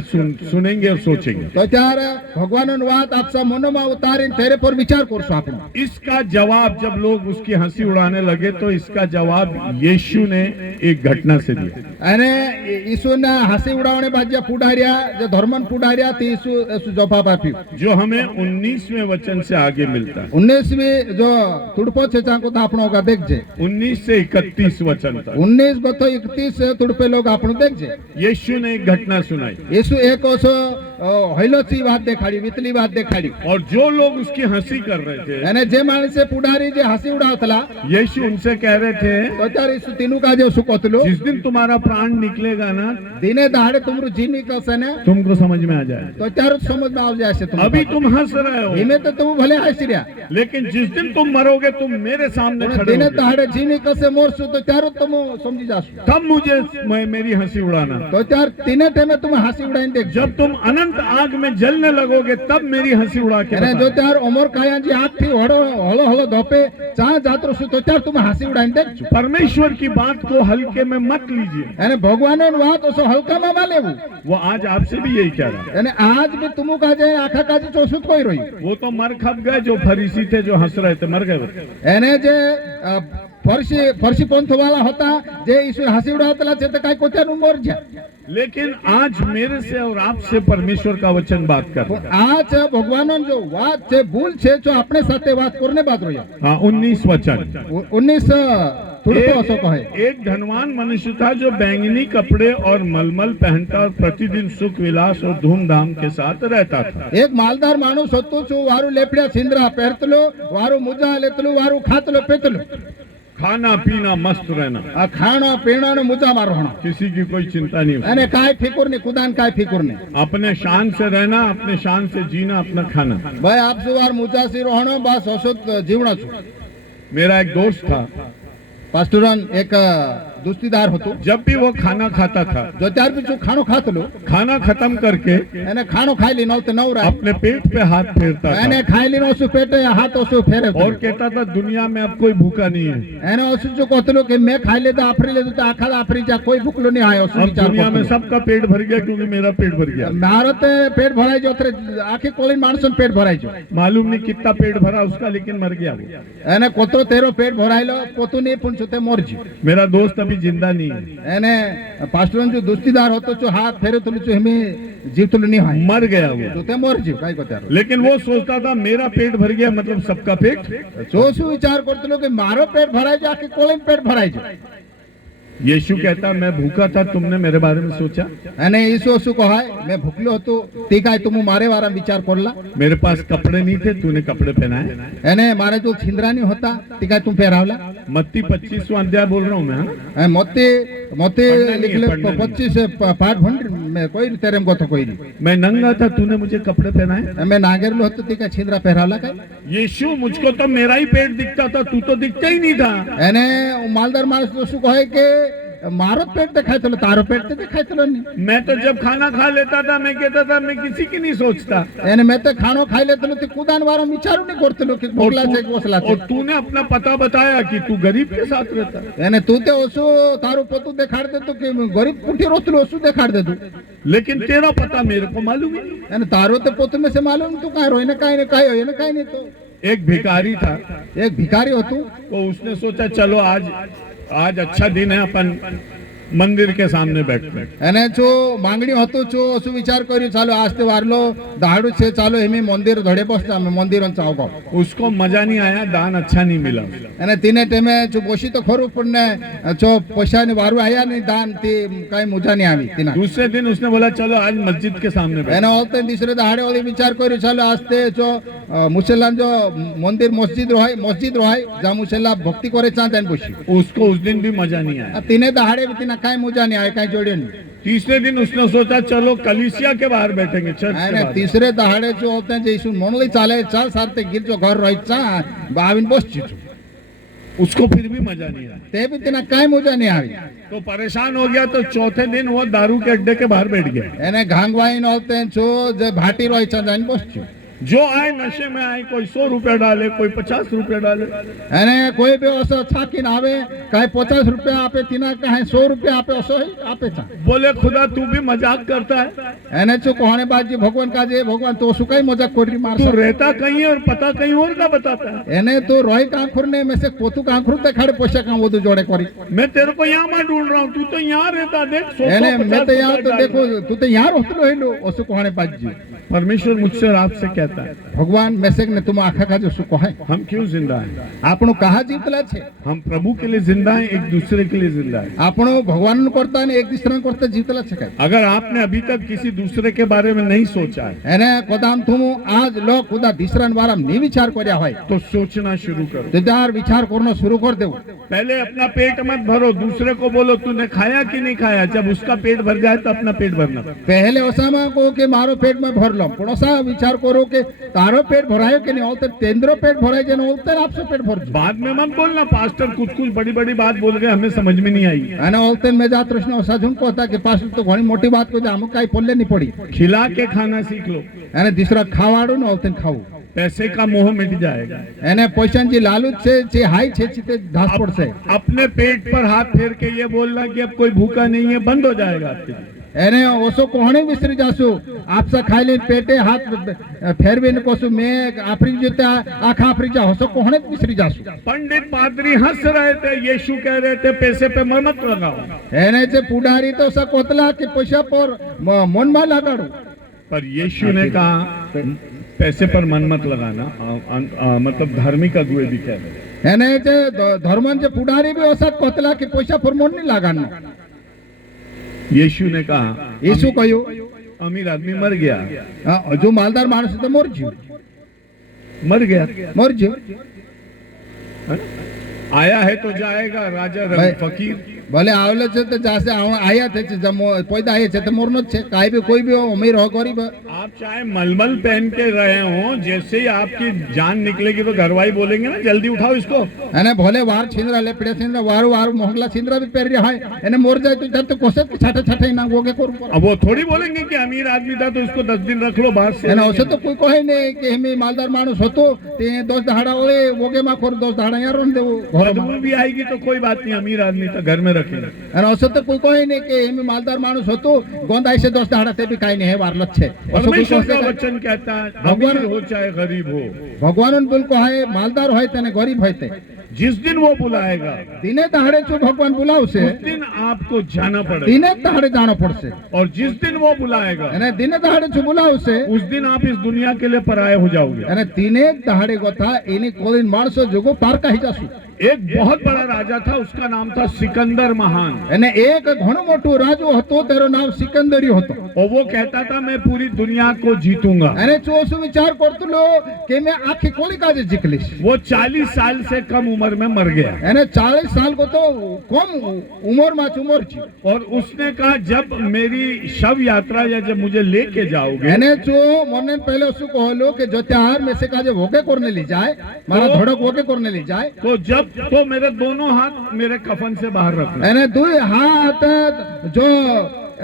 सुनेंगे और सोचेंगे। તો ત્યારે ભગવાનો વાત આપસા મનોમાં ઉતારીને તેરે પર વિચાર કરશો આપણો इसका जवाब जब लोग उसकी हंसी उड़ाने लगे तो इसका जवाब यीशु ने एक घटना से दिया। અને ઈસુના હાસી ઉડાવણે બાજ્યા પુડાર્યા જે ધર્મન પુડાર્યા તે ઈસુ જવાબ આપ્યું जो हमें 19वें वचन से आगे मिलता है। 19મી જો તુડપો છે ચાંકો તો આપણો કા દેખજે 19 से 31 वचन तक 19 ગતો 31 તુડપે લોગ આપણો દેખજે यीशु ने एक घटना सुनाई, ઈસુ એક ઓછો હૈલોચી વાત દેખાડી વિતલી વાત દેખાડી और जो लोग उसकी हंसी कर रहे थे, અને જે માણસે પુડારી જે હાસી ઉડાવતલા यीशु उनसे कह रहे थे, તો ત્યારે ઈસુ તેનું કાજે શું કહતલો जिस दिन तुम्हारा प्राण निकलेगा ना, દિને દાડે તમારું જી નીકળશે ને तुमको समझ में आ जाए। તો ત્યારે જ સમજમાં આવી જશે તમને अभी तुम हंस रहे हो, ધીમે તો તમે ભલે હાસી રહ્યા लेकिन जिस दिन तुम मरोगे तुम मेरे सामने પણ खड़े દિને होगे, દાડે જી નીકળશે મોરશું તો ત્યારે જ તમે સમજી જાશો तब मुझे मेरी हंसी उड़ाना। તો ત્યારે તેને ટાઈમે તમે હાસી ઉડાઈને દેખજો जब तुम अनंत आग में जलने लगोगे तब मेरी हंसी उड़ा के અને જો बताना। ત્યારે અમર કાયાજી હાથથી હળો હળો હળો ધોપે ચા જાત્રો છું તો ત્યારે તમે હાસી ઉડાઈને દેખજો परमेश्वर की बात को हल्के में मत लीजिए। અને ભગવાનનો વાત ઓછો હલકામાં માં લેવું वो आज आपसे भी यही कह रहा है। અને આજ બી તુમુ કાજે આખા કાજે ચોસુત કોઈ રહ્યું वो तो मर खप गए, जो फरीसी थे जो हंस रहे थे मर गए वो। એને જે ફરસી પંથ વાળા હતા જે ઈસુ હાસી ઉડાવતલા છે તે કાંઈ કોત્યાનું મોર છે लेकिन आज मेरे से और आपसे परमेश्वर का वचन बात कर रहा है। આ છે ભગવાનનો જો વાત છે ભૂલ છે જો આપણે સાથે વાત કરને બાદ રહ્યો हाँ, 19 वचन। 19 થોડું ઓછો કહે एक धनवान मनुष्य था जो बैंगनी कपड़े और मलमल पहनता और प्रतिदिन सुख विलास और धूमधाम के साथ रहता था। એક માલદાર માણસ હતું છું વારું લેપડ્યા છીંદરા પહેરતલો વારું મુજા લેતલું વારું ખાતલો પેતલું खाना पीना मस्त रहना, આ ખાણો પીણાનો મુજા મારવાનો किसी की कोई चिंता नहीं होती। અને કાંઈ ફિકર નહીં કુદાન કાંઈ ફિકર નહીં अपने शान से रहना, अपने शान से जीना, अपना खाना। ભાઈ આપ સુવાર મુજાસી રહણો બસ ઓછો જીવણો છું मेरा एक दोस्त था, પાસ્ટરન એક દુસ્તીદાર હતો, जब भी वो खाना खाता था, જો ત્યાર પછી ખાણો ખાતલો, खाना खत्म करके એને ખાણો ખાઈ લીનો તો નવરા, अपने पेट पे हाथ फेरता એને था ખાઈ લીનો ઓછું પેટે હાથ ઓછું ફેરે, और कहता था दुनिया में अब कोई भूखा नहीं है, એને ઓછું જો કહતલો કે મેં ખાઈ લીધું આફરી લીધું તો આખા આફરી જા કોઈ ભૂખલો નહીં આયો, ઓછું अब વિચાર दुनिया में કરતો. सबका पेट भर गया क्योंकि मेरा पेट भर गया। મારો તે પેટ ભરાઈ ગયો, આખી કોળી માણસોનું પેટ ભરાઈ ગયો, मालूम नहीं कितना पेट भरा उसका, लेकिन मर गया वो। એને કોતો તેરો પેટ ભરાયેલો પોતું નહીં પણ તે મોરજી. मेरा दोस्त अभी जिंदा नहीं है, એને પાસ્ટરનો જો દુસ્તીદાર હતો જો હાથ ફેરવતો જો હિમે જીવતો નહીં હોય मर गया वो। તો તે મોરજી કાઈ કોતારો. लेकिन वो सोचता था मेरा पेट भर गया मतलब सबका पेट। જો શું વિચાર કરતો કે મારો પેટ ભરાઈ જાય, આખી કોળીનું પેટ ભરાઈ જાય. यीशु कहता मैं भूखा था, तुमने मेरे बारे में सोचा, અને ઈસુ શું કહાય, મેં ભૂખલો હતો તે કાઈ તું મારે વારા વિચાર કરલા, मेरे पास कपड़े नहीं थे, तूने कपड़े पहनाए। એને મારે જો છિંદરા નહીં હોતા તે કાઈ તું પહેરાવલા. मत्ती 25वां अध्याय बोल रहा हूँ मैं, हाँ? મોતે મોતે पढ़ना नहीं है, लिखले पढ़ना नहीं। 25 પાઠ ભંડ મે કોઈ તેરેમ ગોતો કોઈ નહીં. मैं नंगा था, तूने मुझे कपड़े पहनाए। અમે નાગેરલો હતો તે કાઈ છિંદરા પહેરાવલા કાઈ. यीशु मुझको तो मेरा ही पेट दिखता था, तू तो दिखता ही नहीं था। એને માલદાર માણસ તો શું કહે કે મારો જ પેટ દેખાયતો, તારો પેટ તો દેખાયતો નહીં. मैं तो जब खाना खा लेता था मैं कहता था मैं किसी की नहीं सोचता, એને મેં તો ખાણો ખાઈ લેતો તે કુદાન વાળો વિચારું નહીં કરતો કે ભોગલા છે કે ઓસલા છે. और तूने अपना पता बताया कि तू गरीब के साथ रहता। એને તું તે ઓછું તારું પોતું દેખાડ દેતું કે ગરીબ પૂઠી રોતલું ઓછું દેખાડ દેતું. लेकिन तेरा पता मेरे को मालूम ही नहीं। એને તારો તો પોતું મેં से मालूम તું કાંઈ રો, એને કાંઈ ને કાંઈ હોય, એને કાંઈ નહીં. તો एक भिखारी था, એક ભિખારી હતું, तो उसने सोचा चलो आज आज अच्छा दिन है, अपन मंदिर के सामने बैठते हैं। એને જો માંગણી હતું જો શું વિચાર કર્યું ચાલો આજ તે વારલો દાડું છે, ચાલો એમે મંદિર ધડે બસતા અમે મંદિર ચાવકો. उसको मजा नहीं आया, दान अच्छा नहीं मिला। અને તેને ટેમે જો બોસી તો ખરું પણ ને જો પૈસાની વારું આયા નહીં દાન તે કાંઈ મજા નહીં આવી તેના. दूसरे दिन उसने बोला चलो आज मस्जिद के सामने बैठते એને ઓલતે દીસરે દાડે ઓલી વિચાર કર્યો ચાલો આજ તે જો મુસલમાન જો મંદિર મસ્જિદ રહાય જા મુસલ્લા ભક્તિ કરે ચાં તેને બોસી. हैं। उसको उस दिन भी मजा नहीं आया। તેને દાડે તેના કાંઈ મજા નહીં આવે, કાંઈ જોડે નહીં. तीसरे दिन उसने सोचा चलो कलीसिया के बाहर बैठेंगे, चर्च के અને बाहर। તીસરે દાડે જો ઓલતે જઈશું મંડળી ચાલે ચાલ સાથે ગીરજો ઘર રહી ચા આવીને બસજી છું. उसको फिर भी मजा नहीं आया, તે બી તેના કાંઈ મજા નહીં આવી. तो परेशान हो गया। तो चौथे दिन वो दारू के अड्डे के बाहर बैठ गया। એને ઘાંગવાઈને ઓલતે જો જે ભાટી રહી ચા જઈને બસજો. जो आए नशे में आए, कोई 100 रुपया डाले, कोई 50 रुपया डाले। એને કોઈ બી ઓસો છાકીને આવે કાંઈ 50 રૂપિયા આપે તેના કાંઈ 100 રૂપિયા આપે ઓસો આપે ચા. बोले खुदा तू भी मजाक करता है, એને જો કોણે બાજી ભગવાન કાજે ભગવાન તો શું કઈ મજાક કરી तू મારશે. रहता कहीं है और पता कहीं और का बताता है। એને તો રોય કાંખુરને મેસે પોતું કાંખુર દેખાડે પૈસા કાં બધું જોડે કરી. मैं तेरे को यहाँ में ढूंढ रहा हूँ, तू तो यहाँ रहता, देख 100 એને મેં 50 તો યાર તો रुपया દેખો डाल। તું તો યાર હોતલો હેલો ઓસુ કોણે બાજી. परमेश्वर मुझसे और आपसे कहता है ભગવાન મેસેક ને તુમ આખા કાજો શું કહે हम क्यों जिंदा हैं? આપણું કાહા જીતલા છે. हम प्रभु के लिए जिंदा हैं, एक दूसरे के लिए जिंदा हैं। આપણું ભગવાનનું કરતા ને એક દીસરાનું કરતા જીતલા છે કાંઈ. अगर आपने अभी तक किसी दूसरे के बारे में नहीं सोचा है એને કોદામ થું આજ લોક ખુદા દીસરાન વારામ ની વિચાર કર્યા હોય तो सोचना शुरू करो। તો ત્યાર વિચાર કરનો શરૂ કરી દેવું. पहले अपना पेट मत भरो, दूसरे को बोलो तूने खाया कि नहीं खाया। जब उसका पेट भर जाए तो अपना पेट भरना। પહેલે ઓસામાં કહો કે મારો પેટ મેં ભરલો પણ ઓસા વિચાર કરો કે તારો પેટ ભરાયો કે નહીં, ઓલતે તેંદ્રો પેટ ભરાય છે ને ઓલતે આપસો પેટ ભરજો. बाद में मत बोलना पास्टर कुछ कुछ बड़ी बड़ी बात बोल गए, हमें समझ में नहीं आई। અને ઓલતે મેં જા તૃષ્ણ ઓસા ઝુંકો હતા કે પાછું તો ઘણી મોટી વાત કહી અમુક કાંઈ પોલ્લે નહીં પડી. खिला के खाना सीख लो, એને દીસરા ખાવાડું ને ઓલતે ખાવું. पैसे का मोह मिट जाएगा। એને પૈસાની જે લાલચ છે જે હાઈ છે તે ધાસ પડશે. अपने पेट पर हाथ फेर के ये बोलना कि अब कोई भूखा नहीं है बंद हो जाएगा आपके लिए। એને ઓછો કોણે વિસરી જાશું. આપસા ખાઈ લઈને પેટે હાથ ફેરવીને કહું મેં આફરી જતા આખા આફરી જા હોશો કોણે વિસરી જાશું. पंडित पादरी हंस रहे थे, यीशु कह रहे थे पैसे पे मन मत लगाओ। એને જે પુડારી તો સા કોતલા કે પૈસા પર મનમાં લગાડું. पर यीशु ने कहा पैसे पर मन मत लगाना। मतलब धार्मिक अगुए भी कह रहे हैं। એને જે ધર્મન જે પુડારી બી ઓસા કોતલા કે પૈસા પર મન નહીં લગાડનું. यीशु ने कहा એ શું કહ્યું? अमीर आदमी मर गया, હજુ માલદાર માણસ તો મોરજ્યું मर गया, મોરજ્યું. है ना? आया है तो जाएगा, राजा भाई- फकीर ભલે આવલે છે તો જાસે આયા थे पैदा आए છે तो मोरनो છે काई भी कोई भी हो अमीर हो गरीब हो आप चाहे मलमल पहन के रहे हो, जैसे ही आपकी जान निकलेगी तो घरवाई बोलेंगे ना जल्दी उठाओ इसको। અને ભલે વાર છીંદરા લેપડે છીંદરા વારું વારું મોહલા છીંદરા भी પહેરી રહ્યા હોય એને મોર જાય તો જब तो कोसे छाटे छाटे ना वोगे करू अब वो थोड़ी बोलेंगे कि अमीर आदमी था तो इसको 10 दिन रख लो बाहर से। એને ઓછો તો કોઈ કહે નહીં કે એમે માલદાર માણસ હતો તે 10 દહાડા ઓળે વોગે માં ખોર 10 દહાડા યાર રોન દેવો बदबू भी आएगी तो कोई बात नहीं, अमीर आदमी था घर में रखेंगे। અને ઓછો તો કોઈ કહે નહીં કે એમે માલદાર માણસ હતો ગોંદાઈ છે 10 દહાડા તે બી કાઈ નહીં હે વારલત છે। परमेश्वर का वचन कहता है भगवान अमीर हो चाहे गरीब हो, ભગવાનનો બિલ કહે માલદાર હોય તને ગરીબ હોય તે जिस दिन वो बुलाएगा દિને દહાડે જો ભગવાન બોલાવશે उस दिन आपको जाना पड़ेगा, દિને દહાડે જાણો પડશે और जिस दिन वो बुलाएगा અને દિને દહાડે જો બોલાવશે उस दिन आप इस दुनिया के लिए पराये हो जाओगे। અને દિને દહાડે ગોથા એની કોલીન માણસો જોગો પાર કહી જાશું। एक बहुत बड़ा राजा था, उसका नाम था सिकंदर महान, અને એક ઘણો મોટો રાજો હતો તેરો નામ સિકંદરી હતો और वो कहता था मैं पूरी दुनिया को जीतूंगा। અને ચોસુ વિચાર કરતુલો કે મે આખી કોલી કાજે જીકલીશ। वो 40 साल से कम उम्र में मर गया, એને 40 साल को तो कम उम्र में उम्र छी और उसने कहा जब मेरी शव यात्रा या जब मुझे लेके जाओगे એને જો મને પહેલો શું કહલો કે જો ત્યાર મે સે કાજે વોગે કોરને લી જાય મારા ધોડક વોગે કોરને લી જાય तो मेरे दोनों हाथ मेरे कफन से बाहर रखना, એને दुई हाथ जो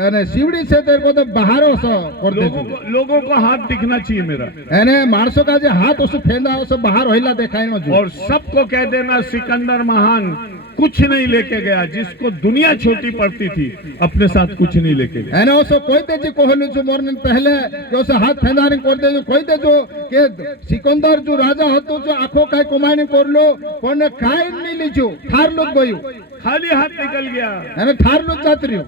અને સીવડી છે તે को तो बाहर ओसो कर दे लोगों को हाथ दिखना चाहिए मेरा, એને માણસો કાજે હાથ ઓસो ફેંदा ઓसो बाहर होइला देखायनो जो और सबको कह देना सिकंदर महान कुछ नहीं लेके गया, जिसको दुनिया छोटी पड़ती थी अपने साथ कुछ नहीं लेके गया। એને ઓसो कोई दे जी कहलु जो मोरने पहले जो ओसो हाथ फेंदाने कर दे जो कोई दे जो के सिकंदर जो राजा હતો जो आखो काय कमाणी करलो पण काय नहीं लीजो ठार लोग गयो खाली हाथ निकल गया। એને ठार लोग जात रहियो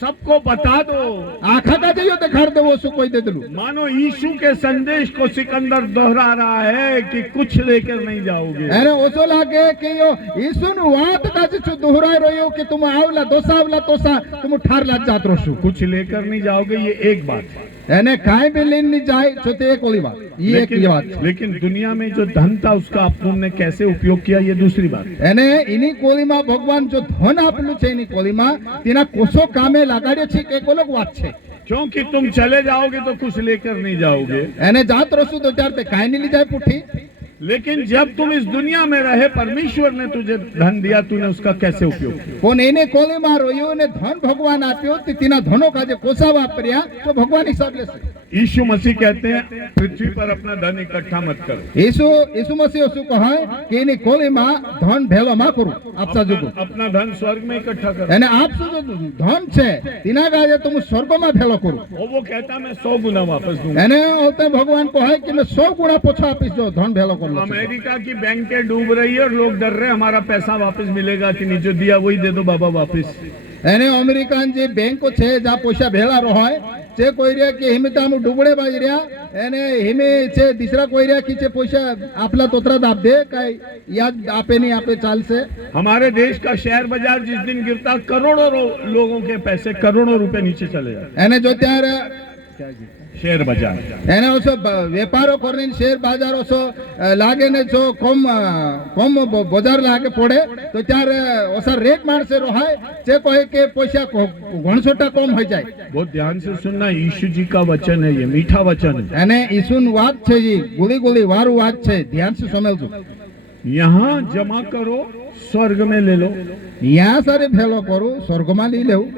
सबको बता दो, आखा का जइयो ते खाड़ दे ओसो कोई दे दलु मानो यीशु के संदेश को सिकंदर दोहरा रहा है कि कुछ लेकर नहीं जाओगे। એને ઓછો લાગે કે યો ઈસુનું વાત કાજે છું દોહરાઈ રહ્યો કે તુમ આવલા દોસાવલા તોસા તુમ ઠારલા જાત રોશું कुछ लेकर नहीं जाओगे, ये एक बात है। એને કાઈ બી લઈને નહીં જાય છો તે એક ઓલી વાત ઈ એક વાત છે। लेकिन दुनिया में जो धन था उसका आपने कैसे उपयोग किया ये दूसरी बात है। એને એની કોલીમાં ભગવાન જો ધન આપેલું છે એની કોલીમાં તેના કોસો કામે લગાડ્યો છે કે એક અલગ વાત છે। क्योंकि तुम चले जाओगे तो कुछ लेकर नहीं जाओगे, એને જાત રસું તો ત્યારે તે કાઈ નહીં લઈ જાય પુઠી लेकिन जब तुम इस दुनिया में रहे परमेश्वर ने तुझे धन दिया, तूने उसका कैसे उपयोग किया। પણ એને કોલીમાં રહ્યો ને ધન ભગવાન આપ્યો તે તેના ધનો કાજે કોસા વાપર્યા તો ભગવાન હિસાબ લેશે। यीशु मसीह कहते हैं पृथ्वी पर अपना धन इकट्ठा मत करो, ઈસુ મસીહ શું કહે કે એની કોલીમાં ધન ભેળો માં કરું આપસા જોગો अपना धन स्वर्ग में इकट्ठा करो। એને આપસું જો ધન છે તેના કાજે તો હું સ્વર્ગમાં ભેળો કરું। और वो कहता मैं 100 गुना वापस दूंगा। એને ઓતે ભગવાન કહે કે મેં 100 ગુણા પોછા આપીશ જો ધન ભેળો કરું। अमेरिका की बैंकें डूब रही है और लोग डर रहे हमारा पैसा वापस मिलेगा कि नहीं, जो दिया वही दे दो बाबा वापस। એને અમેરિકાની જે બેંકો છે જ્યાં પૈસા ભેળા હોય તે કોઈ રહ્યા કે હિમે તામુ ડૂબડે બાજી રહ્યા એને હિમે છે દીસરા કોઈ રહ્યા કે છે પૈસા આપલા તોતરા દાબ દે કાઈ યાદ આપે નહીં આપે ચાલશે। हमारे देश का शेयर बाजार जिस दिन गिरता करोड़ों लोगों के पैसे करोड़ों रुपए नीचे चले जाते। એને જો ત્યારે शेयर बाजार એને ઓછો વેપારો કરીને શેર બાજાર ઓછો લાગે ને જો કમ કમ બજાર લાગે પડે તો ત્યારે ઓછા રેટ માણસે રોહાય જે કહે કે પૈસા ઘણસોટા કમ હોઈ જાય। बहुत ध्यान से सुनना, यीशु जी का वचन है, ये मीठा वचन है। એને ઈસુન વાત છે જી ગુલી ગુલી વારું વાત છે ધ્યાન से સમજજો। यहाँ जमा करो स्वर्ग में ले लो। यहाँ सारे भेलो करो स्वर्गમાં લઈ લેવું।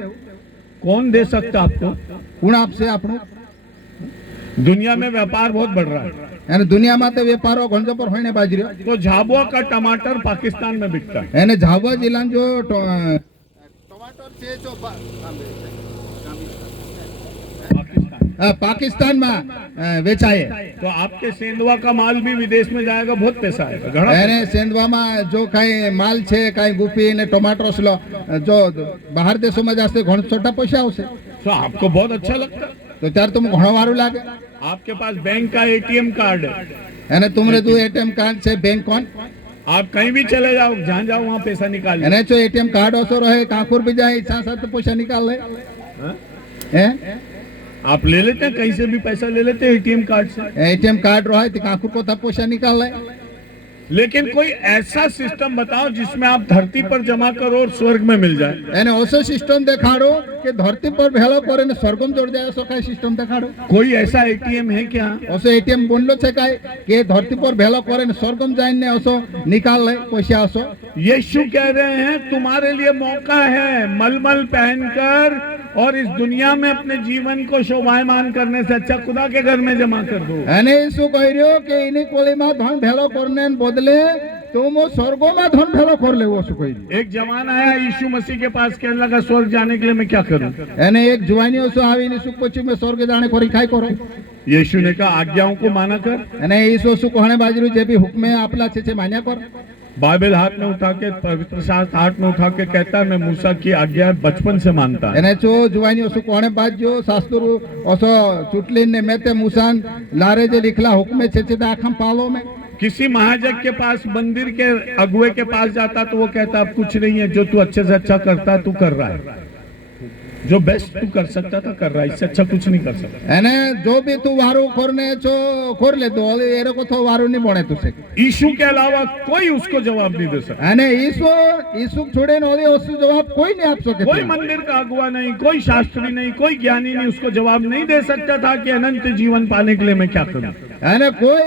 कौन दे सकता आपको? કોણ આપશે આપણું? दुनिया में व्यापार बहुत बढ़ रहा है, અને દુનિયામાં તો વેપારો ઘણજો પર હોઈને બાજી રહ્યો। तो झाबुआ का टमाटर पाकिस्तान में बिकता है। એને ઝાબુઆ જિલ્લાનો જો ટમાટર છે જો પાकिस्ताનમાં વેચાય। तो आपके सेंधवा का माल भी विदेश में जाएगा, बहुत पैसा आएगा घड़ा। એને સેંધવામાં જો કાંઈ માલ છે કાંઈ ગુફી ને ટમાટરો છે જો બહાર દેશોમાં જશે ઘણો છોટા પૈસા આવશે तो आपको बहुत अच्छा लगता है। તો ત્યારે તમને ઘણો વારું લાગે। आपके पास बैंक का एटीएम कार्ड है, એને तुमरे दो एटीएम कार्ड છે બેંક કોન आप कहीं भी चले जाओ, जहाँ जाओ वहाँ पैसा निकाल लो। એને જો એટીએમ કાર્ડ ઓછો રહે કાંકુર બી જાય ઈચ્છા સાથે પૈસા નિકાલ લે। हाँ? હે आप ले लेते हैं, कहीं से भी पैसा ले लेते हैं एटीएम कार्ड से। एटीएम कार्ड रहे तो काकुर को था पैसा निकाल ले। लेकिन कोई ऐसा सिस्टम बताओ जिसमें आप धरती पर जमा करो और स्वर्ग में मिल जाए। એને ઓસો સિસ્ટમ દેખાડો કે ધરતી પર ભેળો કરે ને સ્વર્ગમાં જોડી જાય એસો કઈ સિસ્ટમ દેખાડો। कोई ऐसा एटीएम है क्या? ઓસો એટીએમ બોલલો છે કાઈ કે ધરતી પર ભેળો કરે ને સ્વર્ગમાં જઈને ઓસો નિકાલ લે પૈસા ઓસો। यीशु कह रहे हैं तुम्हारे लिए मौका है, मलमल पहनकर और इस दुनिया में अपने जीवन को शोभायमान करने से अच्छा खुदा के घर में जमा कर दो। એને શું કહ્યું કે એની કોળીમાં ધન ભેળો કરને બદલે तुम स्वर्गों में धन भेलो कर ले वो सुकोई। एक जवान आया यीशु मसीह के पास, कहने लगा स्वर्ग जाने के लिए मैं क्या करूं? एने एक जुवानी ओसो आवी नि सुख पछी में स्वर्ग जाने कोरी काय करो। यीशु ने कहा आज्ञाओं को माना कर। एने यीशु सु कोहणे बाजरू जे भी हुक्म आपला छे मान्या कर। बाइबल हाथ में उठा के, पवित्र शास्त्र हाथ में उठा के कहता है मैं मूसा की आज्ञा बचपन से मानता। एने जो जुवानी ओसो कोहणे बाजो शास्त्र ओसो चुटलीन ने मेते मूसान लारे जे लिखला हुक्म छे आखम पालो में। किसी महाजग के पास, मंदिर के अगुए के पास जाता तो वो कहता अब कुछ नहीं है, जो तू अच्छे से अच्छा करता तू कर रहा है, जो बेस्ट तू कर सकता था कर रहा है, इससे अच्छा कुछ नहीं कर सकता। एने जो भी तू वारू करने छो कर ले दो, एरे को तो वारू नहीं बने तुसे। यीशु के अलावा कोई उसको जवाब नहीं दे सकता। एने यीशु छोड़े नोले उसको जवाब कोई नहीं आप सके। कोई मंदिर का अगुआ नहीं, कोई शास्त्री नहीं, कोई ज्ञानी नहीं उसको जवाब नहीं दे सकता था कि अनंत जीवन पाने के लिए मैं क्या करूं। एने कोई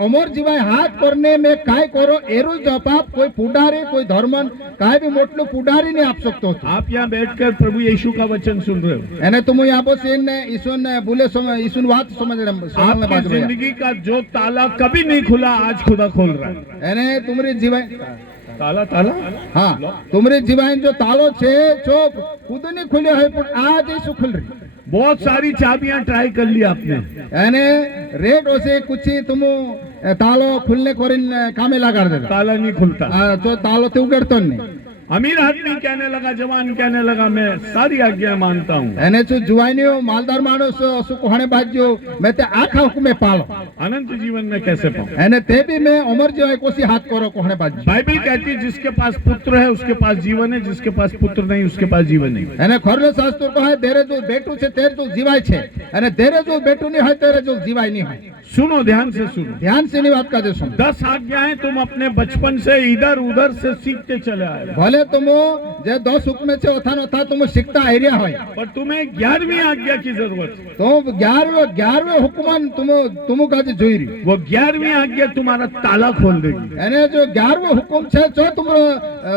अमर जीवाय हाथ करने में काय करो एरू जवाब कोई पुडारी कोई धर्मन काय भी मोटलो पुडारी नहीं आप सकते हो। आप यहाँ बैठकर प्रभु यीशु का वचन सुन रहे हो। एने तुम यहाँ बस ईसुन बोले ईसुन बात समझ रहे। आपकी जिंदगी का जो ताला कभी नहीं खुला आज खुदा खोल रहा है। एने तुम्हारी जीवाय ताला ताला हाँ तुम्हारी जीवाय जो तालो छे जो खुद नहीं खुले है पर आज ही खुल रही। बहुत सारी चाबियां ट्राई कर ली आपने, यानी रेट से कुछ ही तुम तालो खुलने को कामे लगा दे, ताला नहीं खुलता। जो तालो ते उगड़तो नहीं। अमीर आदमी कहने लगा, जवान कहने लगा मैं सारी आज्ञा मानता हूँ। एने जो जुवानियो मालदार मानुस असु कोहणे बाजो मैं ते आखा हुक्मे पालो अनंत जीवन में कैसे पाऊं। एने ते भी मैं अमर जो है कोसी हाथ करो कोहणे बाजो। बाइबल कहती है जिसके पास पुत्र है उसके पास जीवन है, जिसके पास पुत्र नहीं उसके पास जीवन नहीं। एने खरलो शास्त्र को है तेरे जो बेटू छे तेरे जो जीवाय छे, एने तेरे जो बेटू नहीं है तेरे जो जीवाय नहीं है। सुनो, ध्यान से सुनो, ध्यान से नहीं बात का दे सुनो। 10 आज्ञाएं तुम अपने बचपन से इधर उधर से सीखते चले आए। भले तुम जे 10 हुक्म छे ओथा था तुम सीखता एरिया होय, पर तुम्हें 11वीं आज्ञा की जरूरत है। तो 11वें हुक्मन तुम का जे जोई रही वो 11वीं आज्ञा तुम्हारा ताला खोल देगी। एने जो 11वें हुक्म छे जो तुम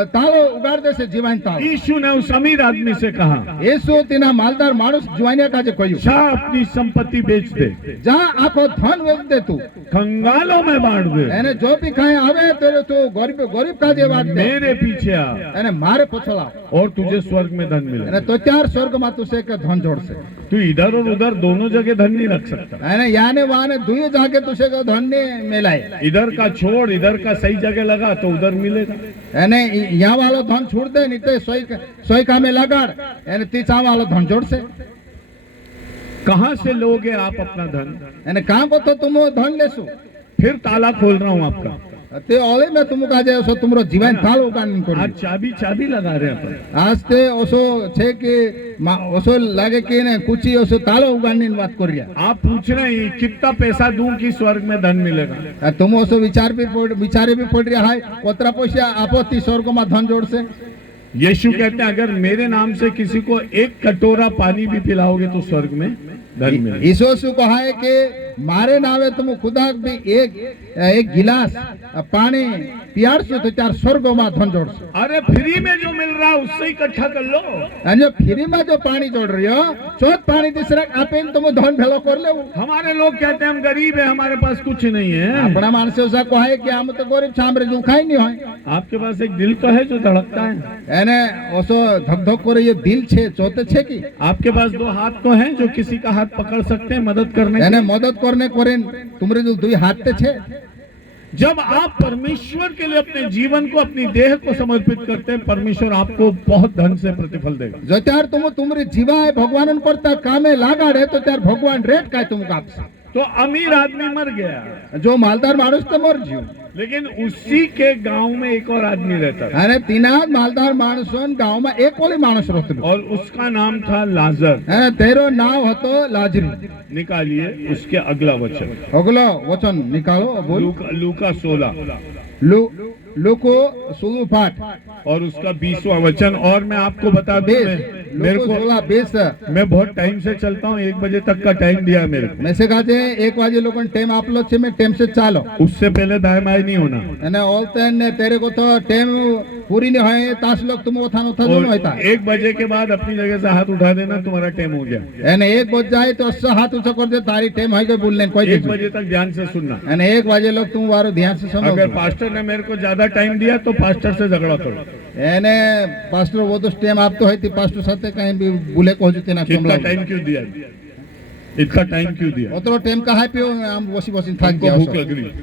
तालो उगाड़ दे से जीवन तालो। यीशु ने उस अमीर आदमी से कहा, यीशु तिना मालदार मानुस जुवानिया का जे कहियो जा अपनी संपत्ति बेच दे, जा आखो धन बेच दे तू कंगालों में बांट दे, एने जो भी खाए आवे तेरे तो गरीब का जे बात दे, मेरे पीछे आ एने मारे पछला और तुझे स्वर्ग में धन मिलेगा। एने तो चार स्वर्ग में तुसे के धन जोड़ से। तू इधर और उधर दोनों जगह धन नहीं रख सकता। एने याने वाने दुई जाके तुसे का धन नहीं मिलाए। इधर का छोड़, इधर का सही जगह लगा तो उधर मिलेगा। एने यहाँ वाला धन छोड़ दे नहीं तो सोई कामे लगाड़, एने तीचा वाला धन जोड़ से। कहाँ से लोगे आप अपना धन? एने कहाँ को तो तुम धन लेसो। फिर ताला खोल रहा हूँ आपका। ते ओले में तुम का जे सो तुमरो जीवन तालो उगान को आज चाबी लगा रहे हैं। आज ते ओसो छे के ओसो लागे के ने कुछ ओसो तालो उगान बात करिया। आप पूछ रहे हैं कितना पैसा दूं कि स्वर्ग में धन मिलेगा। तुम ओसो विचारे भी पड़ रहा है कोतरा पैसा आपत्ति स्वर्ग में धन जोड़ से। यीशु कहते हैं अगर मेरे नाम से किसी को 1 कटोरा पानी भी पिलाओगे तो स्वर्ग में धन मिलेगा। यीशु कहा है कि मारे नावे तुम खुदा भी एक गिलास पानी पियारसो तो चार स्वर्गों में धन जोड़ सो। अरे फ्री में जो मिल रहा है उससे इकट्ठा कर लो। जो फ्री में जो पानी जोड़ रही हो चौथ पानी तीसरा आप तुम धन भेलो कर ले। हमारे लोग कहते हैं हम गरीब है, हमारे पास कुछ नहीं है। अपना मानस ऐसा कहा है कि हम तो गरीब छामरे जो खाई नहीं है। आपके पास एक दिल तो है जो धड़कता है। एने ओसो धक धक करे ये दिल छे चौथे छे की। आपके पास 2 हाथ तो हैं जो किसी का हाथ पकड़ सकते हैं मदद करने। एने मदद करने करें तुम्हारे जो 2 हाथ ते छे। जब आप परमेश्वर के लिए अपने जीवन को, अपनी देह को समर्पित करते हैं, परमेश्वर आपको बहुत धन से प्रतिफल देगा। जो त्यार तुम तुम्हारी जीवा है भगवान करता कामे लागाड़े तो त्यार भगवान रेट काय तुमको आपसे। तो अमीर आदमी मर गया, जो मालदार मानुस तो मर जियो। लेकिन उसी के गांव में एक और आदमी रहता था અને તીના માલદાર માણસો ગામમાં એક ઓલી માણસ રહેતો और उसका नाम था लाजर। અને તેરો નામ હતો લાજરી। निकालिए उसके अगला वचन, અગલો વચન નિકાળો બોલ। लूका 16 લોકો 16 પાઠ और उसका 20वां वचन। और मैं आपको बता दूं, 20 मेरे લોકો को 16 20 मैं बहुत टाइम से चलता हूँ, 1 बजे तक का टाइम दिया मेरे को। મેસે કાજે 1 વાગે લોકોને ટાઈમ આપલો છે, મે ટાઈમ से ચાલો। उससे पहले दाएं बाएं नहीं होना। અને ઓલતન ને તેરે કો તો ટાઈમ પૂરી નહીં હોય તાસ લોક तुम ઓથાનો થજો ન હોતા। 1 बजे के बाद अपनी जगह से हाथ उठा देना, तुम्हारा टाइम हो गया। અને 1 બજ જાય તો અસ્ස હાથ ઊંચો कर दे, तारी टाइम હોય गई बोलने कोई 1 बजे तक ध्यान से सुनना। અને 1 વાગે લોક तुम वारो ध्यान से सुनो। अगर पास्टर ने मेरे को ज्यादा टाइम दिया तो पास्टर से झगड़ा करो। એને પાસ્ટર वो तो टाइम આપતો હોય તે પાસ્ટર સાથે કાઈ બી ભૂલે કહો તેના इतना કમલા टाइम क्यों दिया, इतना टाइम क्यों दिया? ઓતરો टाइम का આપ્યો આમ વસી વસી થાક हमको ગયા भूख लग रही,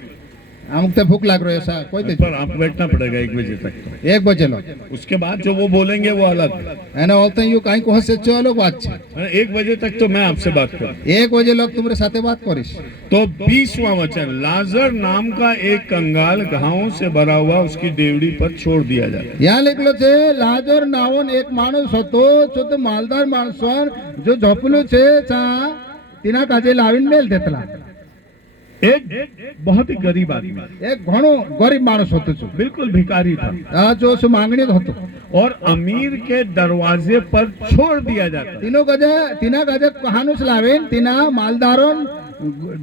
અમુક તો ભૂખ લાગ રહ્યો છે કોઈ દે पर आप बैठना पड़ेगा 1 बजे तक। 1 બજે લો उसके बाद जो वो बोलेंगे वो अलग है। એને ઓલતન યુ કાઈ કહો છે ચો અલગ વાત છે। 1 बजे तक तो मैं आपसे बात करूं। 1 બજે લોક તુમરે સાથે વાત કરીશ। तो 20वां वचन, लाजर नाम का एक कंगाल घावों से भरा हुआ उसकी देवड़ी पर छोड़ दिया जाए। યા લખેલો છે લાજર નાવન એક માણસ હતો જો તો માલદાર માણસો જો ઝોપલું છે ચા તેના કાજે લાવીને મેલ દેતલા। एक बहुत ही गरीब आदमी, એક ઘણો ગરીબ માણસ હતો છો, बिल्कुल भिखारी था, આ જો શું માંગણી હતો। और अमीर के दरवाजे पर छोड़ दिया जाता। તેના કાજે કહાનું લાવીને તેના માલદારો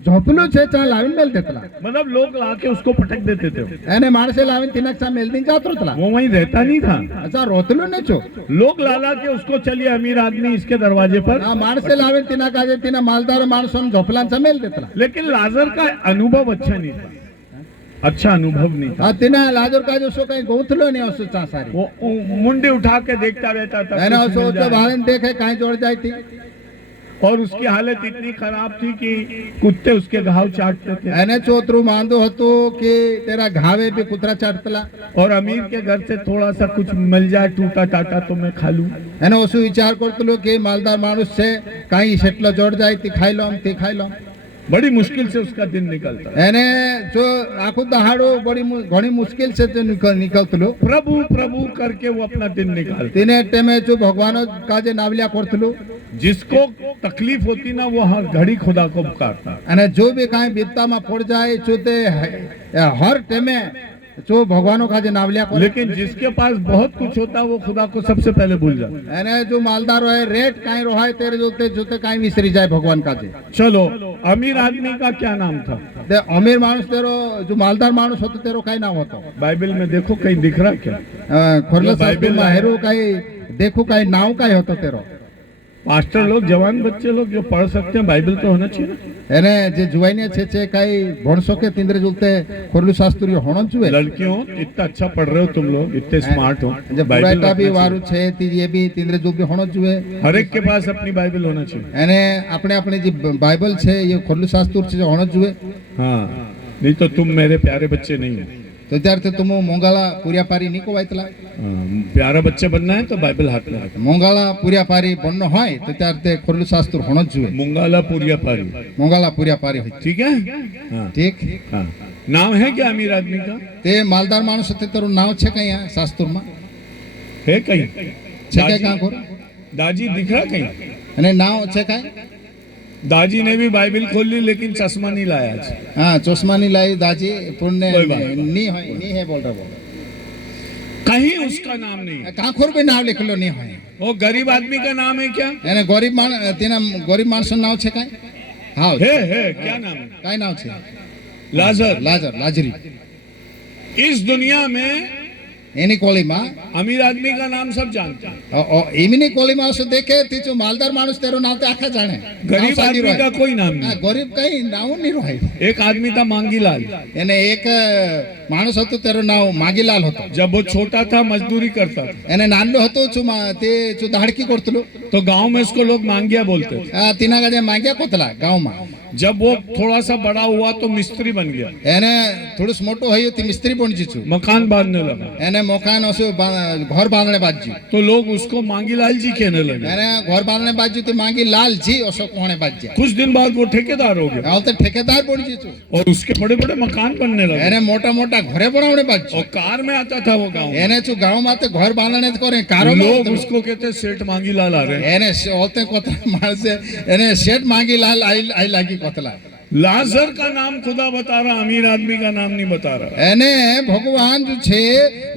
ઝોપલું છે ચા લાવીને મેલ દેતલા। मतलब लोग लाके उसको पटक देते थे, એને માણસે લાવીને તેના ચા મેલ દઈને જાતો તલા। वो वहीं रहता नहीं था। અચ્છા રોતલું ને છો लोग लाला के उसको, चलिए अमीर आदमी इसके दरवाजे पर। આ માણસે લાવીને તેના કાજે તેના માલદારો માણસોને ઝોપલા ચા મેલ દેતલા। लेकिन लाजर का अनुभव अच्छा नहीं था, अच्छा अनुभव नहीं था। આ તેના લાજર કાજે શું કઈ ગોથલો નહીં હશે ચા સારી। वो मुंडी उठा के देखता रहता था, એને कुछ मिल હશો તો जाए। ભાઈને દેખે કાંઈ જોડ જાય તી। और उसकी हालत इतनी खराब थी कि कुत्ते उसके घाव चाटते थे। એને ચોતરું માંદો હતો કે તેરા ઘાવે બી કૂતરા ચાટતલા। और अमीर के घर से थोड़ा सा कुछ मिल जाए टूटा टाटा तो मैं खा लूं। એને ઓછું વિચાર કરતલો કે માલદાર માણસ છે કાંઈ સેટલો જોડ જાય તે ખાઈ લો તે ખાઈ લો। बड़ी मुश्किल से उसका दिन निकलता। એને જો આખું દહાડો ઘણી મુશ્કેલ છે તે નીકળતલો। प्रभु प्रभु करके वो अपना दिन निकालते। તેને ટેમે જો ભગવાન કાજે નાવલિયા કરતલો। जिसको तकलीफ होती ना वो हर घड़ी खुदा को पुकारता। અને જો બી કાંઈ વિપતામાં પડ જાય જો તે હર ટેમે જો ભગવાનો કાજે નાવલિયા કરે। लेकिन जिसके पास बहुत कुछ होता वो खुदा को सबसे पहले भूल जाता। એને જો માલદાર હોય રેટ કાંઈ રોહાય તેરે જોતે કાંઈ વિસરી જાય ભગવાન કાજે। चलो, अमीर आदमी का क्या नाम था? તે અમીર માણસ તેરો જો માલદાર માણસ હતો તેરો કાંઈ નામ હતો। बाइबल में देखो कहीं दिख रहा क्या? ખોરલા જો બાઇબલ સાહિબમાં હેરો કાંઈ देखो કાંઈ નામ કાંઈ હતો તેરો। पास्टर लोग, जवान बच्चे लोग जो पढ़ सकते हैं, बाइबल तो होना चाहिए ना। એને જે જુવાઈને છે કાંઈ ભણશો કે तिंद्रे जुलते ખોરલું શાસ્ત્રી હોણો જ जुए। लड़कियों, इतना अच्छा पढ़ रहे हो तुम लोग, इतने स्मार्ट हो, જે बाइबल પુરાટા બી रखना વારું છે તી એ બી तिंद्रे जुल બી હોણો જ जुए। चाहिए। हर एक के पास अपनी बाइबल होना चाहिए। એને આપણે જે બાઇબલ છે એ ખોરલું શાસ્ત્ર છે હોણો જ जुए। हाँ, नहीं तो तुम मेरे प्यारे बच्चे नहीं हो। તો ત્યારથી તો મોંગાળા પૂર્યાપારી નહીં કોવાયતલા। प्यारा बच्चे बनना है तो बाइबल हाथ में रखो। મોંગાળા પૂર્યાપારી બનનો હોય તો ત્યારથી ખોરલું શાસ્ત્ર હોણો જ जुए। मुंगाला पूरिया पारी, મોંગાળા પૂર્યાપારી હોય। ठीक है। हाँ, ઠીક। हाँ। नाम है क्या अमीर आदमी का? તે માલદાર માણસ હતું તારું નામ છે કઈ આ શાસ્ત્રમાં है कहीं? છે કઈ કાં ખોર दाजी दिख रहा कहीं? અને નામ છે કઈ? दाजी ने भी बाइबल खोल ली लेकिन चश्मा नहीं लाया आज। હા ચશ્માની લાઈ દાજી પુણ્ય કોઈ વાત ની હોય ની હે બોલ રહો। कहीं उसका नाम नहीं है। કાં ખોર બી નામ લખેલો નહીં હોય। वो गरीब आदमी का नाम है क्या? એને તેના ગરીબ માણસનું નામ છે કઈ? હા है क्या नाम है? કઈ નામ છે? लाजर। લાજરી। इस दुनिया में એની કોળીમાં अमीर आदमी का नाम सब जानते हैं, એમની કોળીમાં આવશે દેખે તે જો માલદાર માણસ તેરો નામ તો આખા જાણે। गरीब નામ સાદી आदमी રોય। का कोई नाम હા, नहीं। ગરીબ કઈ નામ નહીં રોય। एक आदमी था मांगीलाल। એને એક માણસ હતો તેરો નામ માગીલાલ હતો। जब वो छोटा था मजदूरी करता था એને નાનલો હતો તે દાડકી કરતલો। तो गांव में इसको लोग मांगिया बोलते थे। તેના કાજે માંગ્યા કોતલા ગામમાં। जब वो थोड़ा सा बड़ा हुआ तो मिस्त्री बन गया, એને થોડું મોટું થયું તે મિસ્ત્રી બની છું, मकान बांधने लगा, એને મકાન હશે ઘર બાંધણે બાજ્યું, तो लोग उसको मांगीलाल जी कहने लगे। એને ઘર બાંધણે બાજ્યું તે માંગી લાલજી ઓસો કોણે બાજ્યા, कुछ दिन बाद वो ठेकेदार हो गया હવે તો ઠેકેદાર બની છું, और उसके बड़े बड़े मकान बनने लगे, એને મોટા મોટા ઘરે બનાવણે બાજ્યું, और कार में आता था वो गाँव। એને શું ગામમાં તો ઘર બાંધણે જ કરે કારો लोग उसको कहते सेठ मांगीलाल आ रहे हैं। એને ઓતે કોતરા માણસે એને શેઠ માંગી લાલ આઈ લાગી કોતલા। लाजर का नाम खुदा बता रहा, अमीर आदमी का नाम नहीं बता रहा। એને ભગવાન जो છે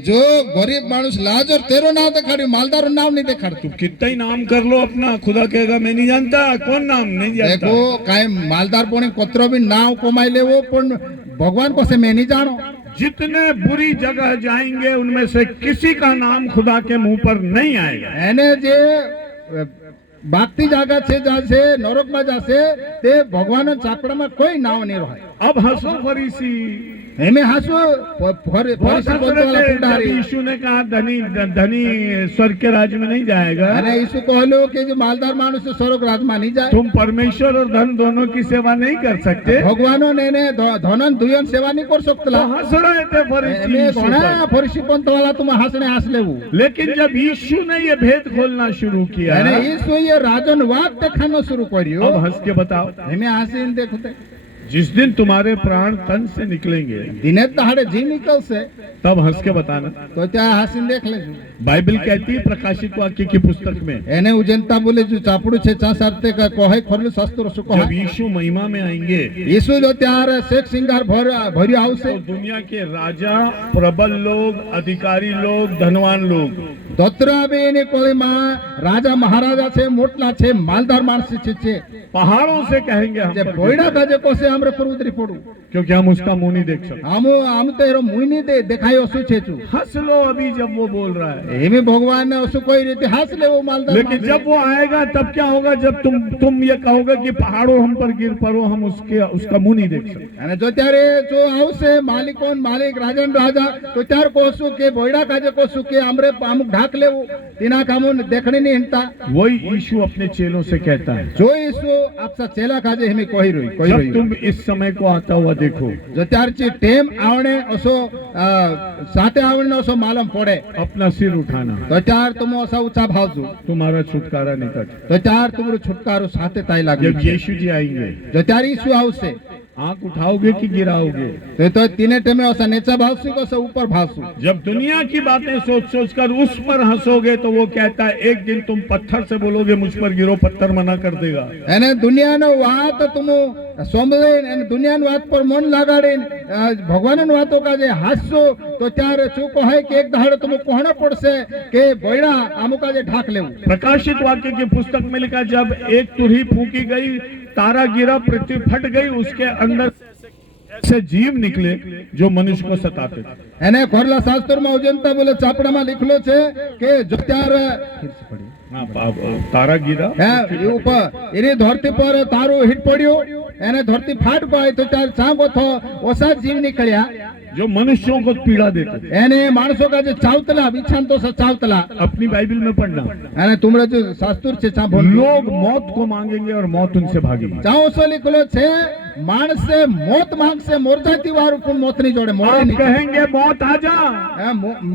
जो गरीब मानुष लाजर तेरो नाम देखाड़્યું, मालदार नाम नहीं देखाड़તું। तू कितना ही नाम कर लो अपना, खुदा कहेगा मैं नहीं जानता कौन नाम नहीं जानता। देखो काई मालदार पण कोतरो भी नाम कमाई लेवो पण भगवान को से मैं नहीं जानो। जितने बुरी जगह जाएंगे उनमें से किसी का नाम खुदा के मुंह पर नहीं आएगा। એને જે બાગતી જાગા છે જાશે નરકમાં જાશે તે ભગવાનના ચાપડામાં કોઈ નામ નહીં રહે। अब हंसो फरीसी, એમે હાસુ ફરીસી બોલવાલા પુંડારી। यीशु ने कहा धनी धनी स्वर्ग के राज्य में नहीं जाएगा। અને ઈસુ કહ્યું કે જે માલદાર માણસ છે સ્વર્ગ રાજમાં નહીં જાય। तुम परमेश्वर और धन दोनों की सेवा नहीं कर सकते। ભગવાનો ને એને ધનન दुयन सेवा नहीं कर सकतલા। तो हंस रहे थे फरीसी એમે यीशु ઘણા पर। ફરીસી પંથ વાળા तुम हंसने हंस लेવું। लेकिन जब यीशु ने ये भेद खोलना शुरू किया, અને ઈસુ એ રાજન વાત દેખાનો શરૂ કર્યો। अब हंस के बताओ, એમે હસીને દેખતે जिस दिन तुम्हारे प्राण तन से निकलेंगे દિને દહાડે જી નીકળશે तब हंस के बताना। તો ત્યાં હસીને દેખ લેજો। बाइबल कहती है प्रकाशित वाक्य की पुस्तक में, એને ઉજનતા બોલે જો ચાપડું છે ચા સારતે કહે ખોરલું શાસ્ત્ર શું जब કહે। यीशु महिमा में आएंगे ઈસુ જો ત્યારે શેખ સિંગાર ભર્યું આવશે तो दुनिया के राजा, प्रबल लोग, अधिकारी लोग, धनवान लोग ધોત્રાબેની કોળીમાં રાજા મહારાજા છે, મોટલા છે, માલદાર માણસ છે पहाड़ों से कहेंगे हम જે पर ભોયડા गिर, કાજે કોસે આમરે પર ઉતરી પડું। क्योंकि हम उसका मुंह नहीं देख सकते। આમ તો એરો મુઈ ની દેખાયો શું છે છું। हंस लो अभी जब वो बोल रहा है, એમે ભગવાન ને શું કોઈ રીતે હાસ લેવો માલદાર लेकिन માણસ। जब वो आएगा तब क्या होगा? जब तुम ये कहोगे कि पहाड़ों हम पर गिर पड़ो, हम उसका मुंह नहीं देख सकते। અને જો ત્યારે જો આવશે માલિકોન માલિક રાજાન રાજા તો ત્યાર કહશું કે ભોયડા કાજે કહશું કે આમરે અમુક ઢાક લેવું તેના કામો દેખણી નહીં હિંતા। वही यीशु अपने चेलों से कहता है, જો ઈસુ આપસા ચેલા કાજે હેમે કહી जब રહ્યું। तुम इस समय को आता हुआ देखो, જો ત્યારથી ટેમ આવણે ઓસો સાતે આવણે ઓસો માલમ પડે अपना सिर उठाना, તો ત્યાર તમે ઓસા ઊંચા ભાવજો तुम्हारा छुटकारा निकट। તો ત્યાર તમારો છુટકારો સાથે તાઈ जब લાગ્યું। यीशु जी आएंगे, જો ત્યારે ઈસુ આવશે आंख उठाओगे कि गिराओगे? તો તીને ટેમે ઓસા નીચા ભાવશું કે ઓસા ઉપર ભાવશું। जब दुनिया की बातें सोच सोच कर उस पर हंसोगे तो वो कहता है एक दिन तुम पत्थर से बोलोगे मुझ पर गिरो, पत्थर मना कर देगा। એને દુનિયાનો વાત તમે સાંભળીને અને દુનિયાની વાત પર મન લગાડીને ભગવાનની વાતો કાજે હાસશો તો ત્યારે શું કહે કે એક દહાડે તમે કોહણે પડશે કે ભોયડા આમુ કાજે ઢાક લેવું। प्रकाशित वाक्य की पुस्तक में लिखा, जब एक तुरही फूकी गई, तारा गिरा, पृथ्वी फट गई, उसके अंदर ऐसे जीव निकले जो मनुष्य को सताते थे। એને ખોરલા શાસ્ત્રમાં ઉજનતા બોલે ચાપડામાં લખેલો છે કે જો ત્યારે हाँ, तारा गिरा, એ ઉપર એની ધરતી પર તારું હિટ પડ્યો, એને ધરતી ફાટ પાય તો ત્યારે સાંગો થો ઓસા જીવ નીકળ્યા जो मनुष्यों को पीड़ा देते थे। એને માણસો કાજે ચાવતલા વિછાન તો ચાવતલા। अपनी बाइबल में पढ़ना, અને तुमरे जो शास्त्र છે ચાંભો लोग मौत को मांगेंगे और मौत उनसे भागेगी। ચાઓસો લખેલો છે માણસે મોત માંગશે, મોરજાતી વાળું પણ મોત નહીં જોડે મોરે आप નહીં। कहेंगे मौत आ जा,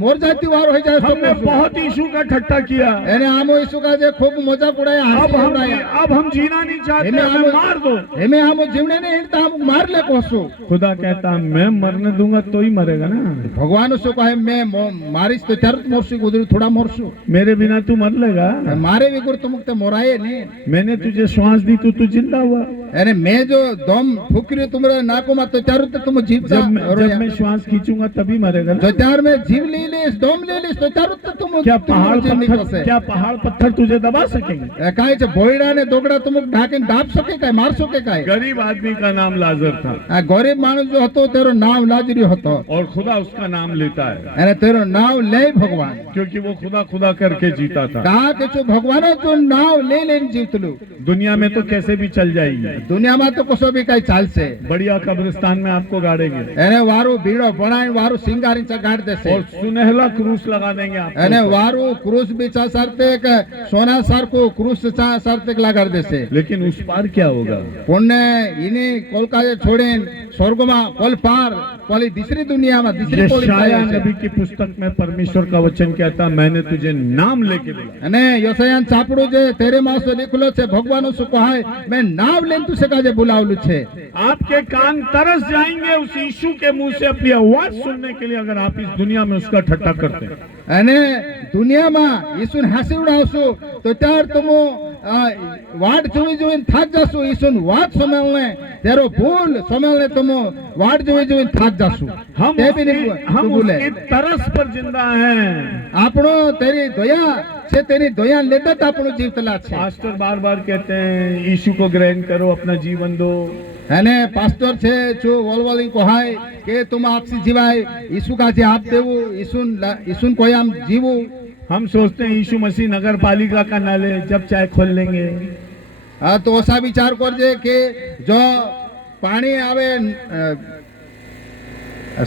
મોરજાતી વાળો હોય જાય हमने बहुत यीशु का ठट्टा किया, એને આમો ઈસુ કાજે ખૂબ મજાક ઉડાયા, હાસ્ય ઉડાયા। अब हम जीना नहीं चाहते, એમે हमें मार दो। એમે આમો જીવને ને હિંડતા આમો માર લે કોસો। खुदा कहता मैं मरने दूंगा तो ही मरेगा ना, ભગવાન શું કહે મેં મારીશ તો ત્યારે જ મોરશું, ગુજરું થોડા મોરશું, मेरे बिना तू मर लेगा। મારે વિગુર તુમક તે મોરાય નહીં। मैंने तुझे श्वास दी तो तू जिंदा हुआ। અને મેં જો દમ ફૂકર્યું તુમરા નાકોમાં તો ત્યારે તો તુમ જીવતા जब मैं श्वास खींचूंगा तभी मरेगा ना। જો ત્યાર મેં જીવ લઈ લઈશ દમ લઈ લઈશ તો ત્યારે તો તુમ क्या पहाड़ જીવ पत्थर, નીકળશે। क्या पहाड़ पत्थर तुझे दबा सकेंगे? કાંઈ છે ભોયડા ને દોગડા તુમક ઢાંકીને દાબ શકે કાંઈ માર શકે કાંઈ। गरीब आदमी का नाम लाजर था આ ગરીબ માણસ જો હતો તેરો નામ લાજરી હતો और खुदा उसका नाम लेता है, અને તેરો નામ લે ભગવાન। क्योंकि वो खुदा खुदा करके जीता था। કા કે જો ભગવાન તો નામ લઈ લઈને જીવતલું। दुनिया में तो कैसे भी चल जाएगी, દુનિયામાં તો કશો બી કઈ ચાલશે बढ़िया कब्रिस्तान में आपको गाड़ेंगे એને વારું ભીડો ભણાઈ વારું સિંગારી ચગાડ દેશે और सुनहला क्रूस लगा देंगे એને आपको। વારું ક્રૂસ બીચા સરતે કે સોના સરખું ક્રૂસ સરતે લગાડ દેશે लेकिन उस पार क्या होगा? પુણ્ય એની કોલકાતા છોડીને સ્વર્ગમાં કોલ પાર કોલી दूसरी दुनियाમાં दूसरी પોલી यशायाह જાય છે नबी की पुस्तक में परमेश्वर का वचन कहता, मैंने तुझे नाम लेके बुलाया। અને યોસાયાન ચાપડું જે તેરે માસો લીખેલો છે ભગવાનનું શું કહાય મેં નામ લઈને તું સકાજે બોલાવલું છે आपके कान तरस जाएंगे उस यीशु के मुंह से अपनी आवाज सुनने के लिए, अगर आप इस दुनिया में उसका ठट्टा करते हैं। અને દુનિયામાં ઈસુને હાસી ઉડાવશો તો ત્યાર તમે વાટ જોઈ જોઈને થાક જશો ઈસુને વાત સમયને તેરો ભૂલ સમયને તમે વાટ જોઈ જોઈને થાક જશો हम તે બી उसकी, નહીં हम ભૂલે उसकी तरस पर जिंदा हैं। આપણો તેરી દયા છે તેની દયા લેતા જ આપણું જીવતલા છે पास्टर बार बार कहते हैं यीशु को ग्रहण करो, अपना जीवन दो। અને પાસ્ટર છે જો વોલવોલિંગ કહાય કે તુમ આપસી જીવાય ઈસુ કાજે આપ દેવું ઈસુન કોઈ આમ જીવું हम सोचते हैं यीशु मसीह नगर पालिका का ना ले, जब चाहे खोल लेंगे। હા તો ઓછા વિચાર કરજે કે જો પાણી આવે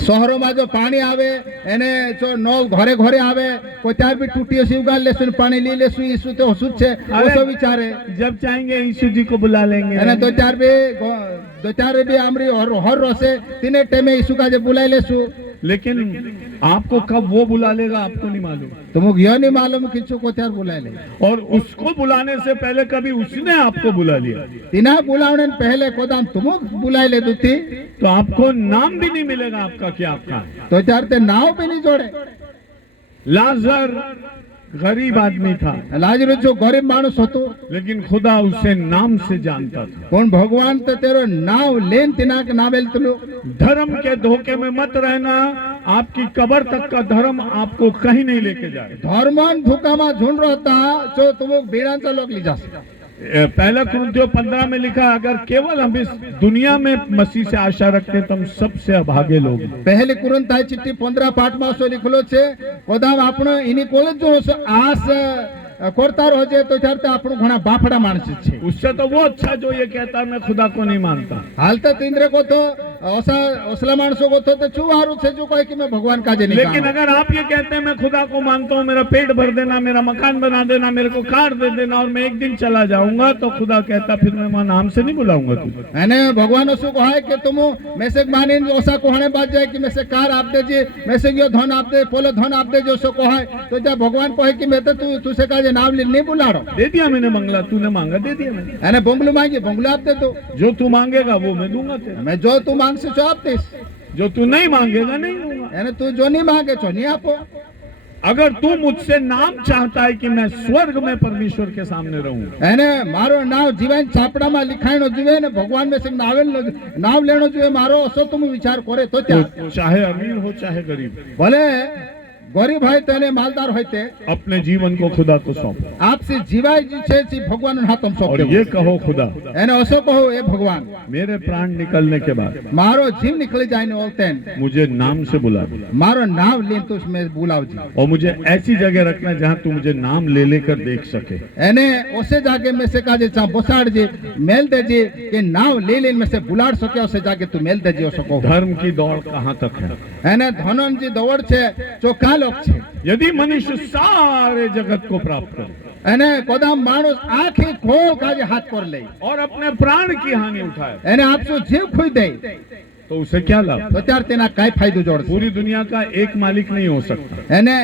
શહેરોમાં જો પાણી આવે એને જો નળ ઘરે ઘરે આવે કોઈ ત્યાર બી ટૂટીઓ સીવગાડ લેશું પાણી લઈ લેશું ઈસુ તો ઓછું જ છે ઓછો વિચારે जब चाहेंगे यीशु जी को बुला लेंगे। અને દો ચાર બી આમરી હર રોસે તીને ટાઈમે ઈસુ કાજે બોલાઈ લેશું लेकिन आपको कब वो बुला लेगा आपको नहीं मालूम, તો મુક યો નહીં માલુમ કિચુ કો ત્યાર બોલાઈ લે और उसको बुलाने से पहले कभी उसने आपको बुला लिया તીના બોલાવણે પહેલે કોદામ તુમુક બોલાઈ લેતું તી तो आपको नाम भी नहीं मिलेगा आपका कि आपका। તો ત્યાર તે નાવ બી નહીં જોડે लाजर गरीब आदमी था, લાજરસ જો ગરીબ માણસ હતો लेकिन खुदा उसे नाम से जानता था। પણ ભગવાન તો તેરો નાવ લેન તીના કે ના બેલતલો धर्म के धोखे में मत रहना, आपकी कब्र तक का धर्म आपको कहीं नहीं लेके जाए। ધર્મન ધોકામાં ઝૂંડ रहता જો તુમુક ભીડાંचा लोक ली जासे पहला कुरिन्थियों 15 में लिखा, अगर केवल हम इस दुनिया में मसीह से आशा रखते हैं तो हम सबसे अभागे लोग हैं। પહેલી કુરિન્થાઈ ચિઠ્ઠી 15 પાઠમાં સો લીખેલો છે કોદામ આપણો એની કોલે જો આસ કરતા રહે તો ત્યારે તે આપણો ઘણા બાફડા માણસ છે उससे तो वो अच्छा जो ये कहता है मैं खुदा को नहीं मानता। હાલ તો તીંદ્રે કો તો ઓસલા માણસો કો તો શું હારું છે જો કોઈ કે मैं भगवान काजे नहीं लेकिन अगर आप ये कहते हैं मैं खुदा को मानता हूँ, मेरा पेट भर देना, मेरा मकान बना देना, मेरे को कार दे देना और मैं एक दिन चला जाऊंगा, तो खुदा कहता फिर मैं नाम से नहीं बुलाऊंगा तुझे। અને ભગવાન શું કહે કે તુમ મેસેજ માનીને ઓસા કોહણે બાદ જાય કે મેસે કાર આપ દેજે મેસે ગયો ધન આપ દે પોલો ધન આપ દેજો સો કહે તો જ્યાં ભગવાન કહે કે મેં તો તું से काजे नाम ले नहीं बुलाड़ो दे दिया मैंने बंगला, तूने मांगा दे दिया मैंने। એને બંગલો માંગી બંગલો આપ દે તો जो तू मांगेगा वो मैं दूंगा तेरे, मैं जो तू मांगसे जो आप दीश जो तू नहीं मांगेगा नहीं दूंगा। એને તું જો નહીં માંગે છો નહીં આપો अगर तू मुझसे नाम चाहता है कि मैं स्वर्ग में परमेश्वर के सामने रहूं, એને મારો નામ જીવન છાપડામાં લિખાણો જોઈએ ને ભગવાન મેં નામ લેણો જોઈએ મારો અસો તું વિચાર કરે તો ત્યાં तो चाहे अमीर हो चाहे गरीब, ભલે ગરીબ હોય તેને માલદાર હોય તે अपने जीवन को खुदा को सौंपो આપસે જીવાય जी છે જે ભગવાન હાથમ और સોંપે ये कहो, खुदा એને અસો કહો એ ભગવાન मेरे प्राण निकलने के बाद મારો જીવ નીકળી જાય ને ઓલતેન मुझे नाम से बुला दे મારો નામ લઈને તું મેં બોલાવજી और मुझे ऐसी जगह रखना जहाँ तू मुझे नाम ले लेकर देख सके। એને ઓસે જાગે મેં से काजे चा बोसाड़जे मेल देजे કે નામ લઈ લઈને મેં से बुलाड़ सके ઓસે જાગે તું मेल देजे ઓસો કહો धर्म की दौड़ कहाँ तक है? એને ધનન જે દોડ છે ચોખ્ખા લોક છે यदि मनुष्य सारे जगत को प्राप्त करे એને કોદામ માણસ આખી ખોળ કાજે હાથ પર લઈ और अपने प्राण की हानि उठाए એને આપસો જીવ ખોઈ દે तो उसे क्या लाभ? તો ત્યાર તેના કાઈ ફાયદો જોડશે पूरी दुनिया का एक मालिक नहीं हो सकता, એને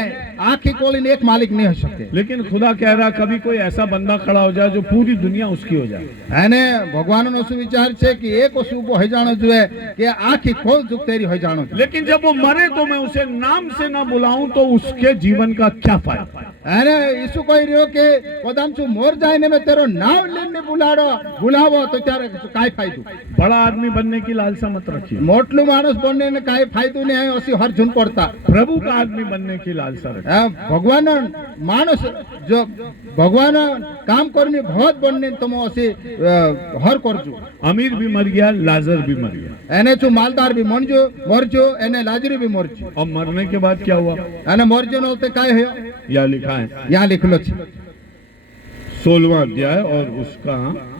આખી કોળીને એક માલિક નહીં હોઈ શકે लेकिन खुदा कह रहा कभी कोई ऐसा बंदा खड़ा हो जाए जो पूरी दुनिया उसकी हो जाए। એને ભગવાનનો શું વિચાર છે કે એક વસ્તુ ઉભો હોઈ જાણો જોઈએ કે આખી ખોળ જુક તેરી હોઈ જાણો જોઈએ लेकिन जब वो मरे तो मैं उसे नाम से ना बुलाऊं तो उसके जीवन का क्या फायदा? એને ઈસુ કહી રહ્યો કે કોદામ છું મોર જાય ને મેં તેરો નામ લઈને બોલાવો તો ત્યારે કાઈ ફાયદો बड़ा आदमी बनने की लालसा मत रखिए, મોટલું માણસ બનને ને કાઈ ફાયદો નહીં હસી હર ઝૂન પડતા प्रभु का आदमी बनने की लालसा रखिए। ભગવાન માણસ જો ભગવાન કામ કરીને ભગત બનને તમે હસી હર કરજો अमीर भी मर गया, लाजर भी मर गया, એને છું માલદાર બી મરજો એને લાજરી બી મરજો और मरने के बाद क्या हुआ? અને મરજો નો તે કાઈ હયો या लिखा है, યા લીખેલો છે 16वां अध्याय और उसका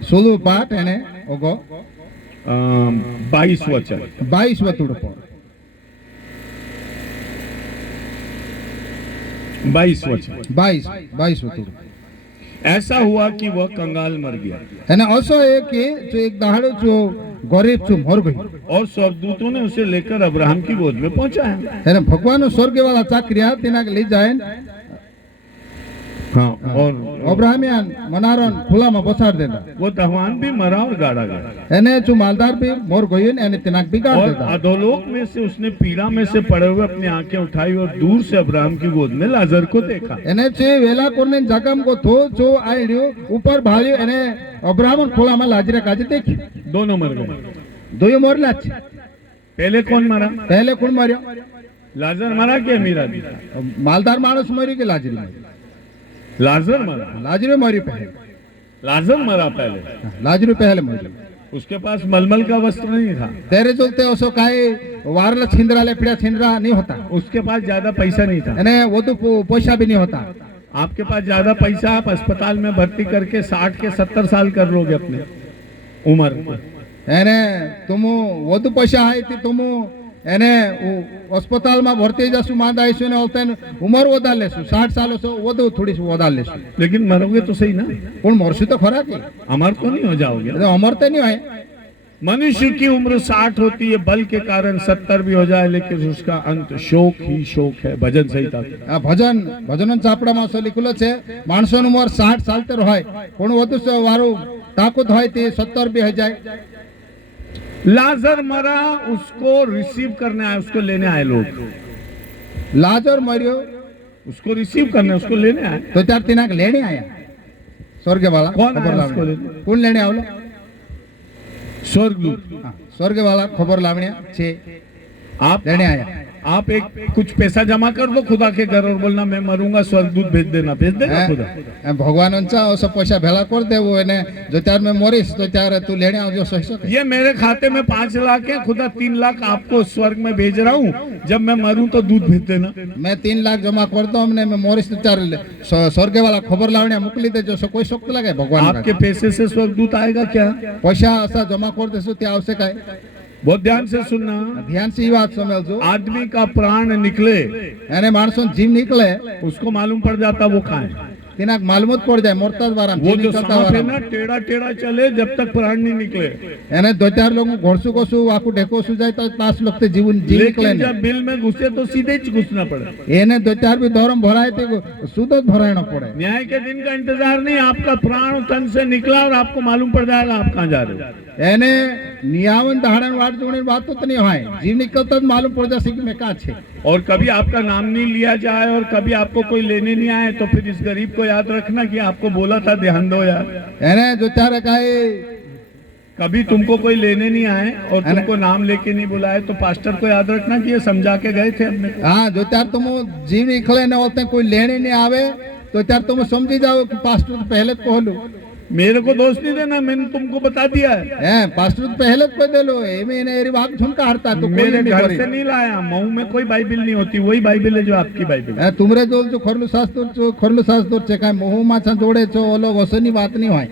16 પાઠ એને ઓગો 22 वचन। 22 વતુડ પર 22 वचन। 22 વતુડ। ऐसा हुआ कि वह कंगाल मर गया એને અસો એ કે જો એક દહાડો જો ગરીબ છું મર ગયો और स्वर्गदूतों ने उसे लेकर अब्राहम की गोद में पहुंचाया। એને ભગવાનનો સ્વર્ગવાળા ચાકરિયા તેના લઈ જાય हाँ, और અબ્રાહમિયાન મનારોન ખુલામાં બસાડ દેતા। वो दहवान भी मरा और गाड़ा गया એને જો માલદાર भी મોર ગયો ને એને તેના बिगाड़ और देता। अधोलोक में से उसने पीड़ा में से पड़े हुए अपनी आंखें उठाई और दूर से अब्राहम की गोद में लाजर को देखा। એને છે વેલા કોને જગમ કો થો જો આડ્યો ઉપર ભાળ્યો એને અબ્રાહમ ખોલામાં લાજરે કાજે દેખ્યો। दोनों मर गए। દોયો મોરલા છે। पहले कौन मरा? પહેલે કોણ મર્યો? लाजर मरा कि अमीरा दी? માલદાર માણસ મર્યો કે લાજરી મર્યો? लाजर मरा। લાજરી મર્યો પહેલે। लाजर मरा पहले। લાજરી પહેલે મર્યો। उसके पास मलमल का वस्त्र नहीं था। तेरे चलते ओसो काई वारला छिंदरा लेपड़िया छिंदरा नहीं होता। उसके पास ज्यादा पैसा नहीं था। એને વધુ पैसा भी नहीं होता। आपके पास ज्यादा पैसा, आप अस्पताल में भर्ती करके 60 के 70 साल कर लोगे अपने उम्र को। એને तुम વધુ पैसा है ती तुम એને अस्पताल में भर्ती जासु मांदा आईसु ने बोलते उम्र वधार लेसु 60 सालों से વધુ थोड़ी सी वधार लेसु। लेकिन मरोगे तो सही ना? पण मरसु तो खरा की अमर तो नहीं हो जाओगे। अमर तो नहीं है। मनुष्य की उम्र 60 होती है, बल के कारण 70 भी हो जाए, लेकिन उसका अंत शोक ही शोक है। भजन संहिता आ भजन चापड़ाમાં असो लिखेलो છે માણસોની ઉંમર 60 સાલ તો હોય પણ વધુ વારું તાકત હોય તે 70 भी हो जाए। लाजर मरा, उसको रिसीव करने आए, उसको लेने आए लोग। લાજર મર્યો उसको रिसीव करने, उसको लेने आए। તો ત્યાર તેના લેણે આયા સ્વર્ગવાળા। કોણ ખબર આયા उसको લાવણે? लेने? કોણ લેણે આવલો? स्वर्गदूत। સ્વર્ગવાળા ખબર લાવણે છે आप લેણે આયા। आप एक कुछ पैसा जमा कर दो खुदा के घर और बोलना मैं मरूंगा, स्वर्गदूत भेज देना। भेज देगा खुदा? ભગવાનંचा ઓસો પૈસા ભેળા કરી દેવો એને જો ત્યાર મેં મરીશ તો ત્યારે તું લેણે આવજો સહી શકે। ये मेरे खाते में 5 लाख है, खुदा 3 लाख आपको स्वर्ग में भेज रहा हूँ, जब मैं मरूं तो दूध भेज देना। मैं 3 लाख जमा कर दो हमने मैं मरीश तो ત્યારે સ્વર્ગવાળા ખબર લાવણે મોકલી દેજો સો કોઈ શોખ લાગે ભગવાન आपके पैसे से स्वर्गदूत आएगा क्या? પૈસા અસા જમા કરી દેશો ત્યાં આવશે કાય? बहुत ध्यान से सुनना। ध्यान से ये बात समझो। आदमी का प्राण निकले, એને માણસો જીવ નીકળે उसको मालूम पड़ जाता वो कहाँ है। તેના માલુમત પડી જાય મોરતા દ્વારા वो जो सांप है ना, टेढ़ा टेढ़ा चले जब तक प्राण नहीं निकले। એને દો ચાર લોકો ઘોડસુ કોસુ આખું ઢેકોસુ જાય તો પાસ લખતે જીવન જીવ નીકળે लेकिन ને। जब बिल में घुसे तो सीधे ही घुसना पड़े। એને દો ચાર બી ધોરમ ભરાય તે સુધો જ ભરાયણો પડે। न्याय के दिन का इंतजार नहीं, आपका प्राण तन से निकला और आपको मालूम पड़ जाएगा आप कहाँ जा रहे हो। એને નિયાવન દહાડન વાટ જોણી વાત તો નહીં હોય જીવ નીકળતા જ માલુમ પડી જશે કે મેં કા છે। और कभी आपका नाम नहीं लिया जाए और कभी आपको कोई लेने नहीं आए तो फिर इस गरीब को याद रखना कि आपको बोला था ध्यान दो यार। એને જો ત્યારે કાંઈ कभी तुमको कोई लेने नहीं आए और तुमको नाम लेके नहीं बुलाए तो पास्टर को याद रखना कि ये समझा के गए थे अपने को। हाँ जो त्यार तुम जीव निकले ने बोलते कोई लेने नहीं आवे तो त्यार तुम समझी जाओ कि पास्टर तो पहले तो कहलू। मेरे को दोष नहीं देना, मैंने तुमको बता दिया है। पास्टर तो पहले तो दे लो एरी बात झुमका हरता तो मेरे घर से नहीं लाया, मऊ में कोई बाइबिल नहीं होती, वही बाइबिल है जो आपकी बाइबिल है। तुमरे जो खरलू शास्त्र છે કાંઈ મોહ માછા જોડે છો ઓલો વસની વાત નહીં હોય।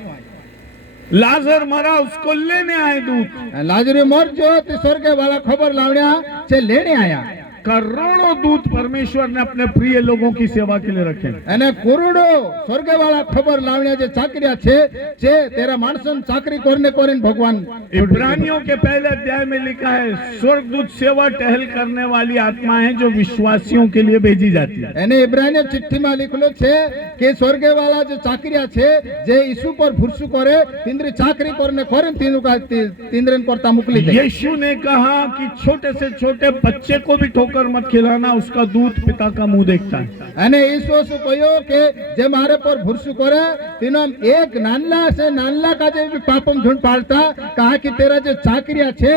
लाजर मरा, उसको लेने आए दूत। લાજરી મરજો તે સ્વર્ગે વાળા ખબર લાવણ્યા છે લેણે આયા। करोड़ों दूत परमेश्वर ने अपने प्रिय लोगों की सेवा के लिए रखे। અને કરોડો સ્વર્ગે વાળા ખબર લાવણ્યા જે ચાકરિયા છે જે તેરા માણસન ચાકરી કોરને કોરીને ભગવાન। इब्रानियों के पहले अध्याय में लिखा है स्वर्गदूत सेवा टहल करने वाली आत्माएं जो विश्वासियों के लिए भेजी जाती है। એને ઇબ્રાનીય ચિઠ્ઠીમાં લખેલો છે કે સ્વર્ગે વાળા જે ચાકરિયા છે જે ઈસુ પર ભૂરસુ કરે તિંદ્રી ચાકરી કોરને કોરીને તિંદ્રન કરતા મોકલી દે। यीशु ने कहा कि छोटे से छोटे बच्चे को भी ठोकर मत खिलाना, उसका दूध पिता का मुंह देखता है। અને ઈસુ કહ્યો કે જે મારે પર ભૂરસુ કરે તેનો એક નાનલા છે નાનલા કાજે भी પાપમ ઝુંડ પાડતા कहा कि तेरा जो चाकरिया छे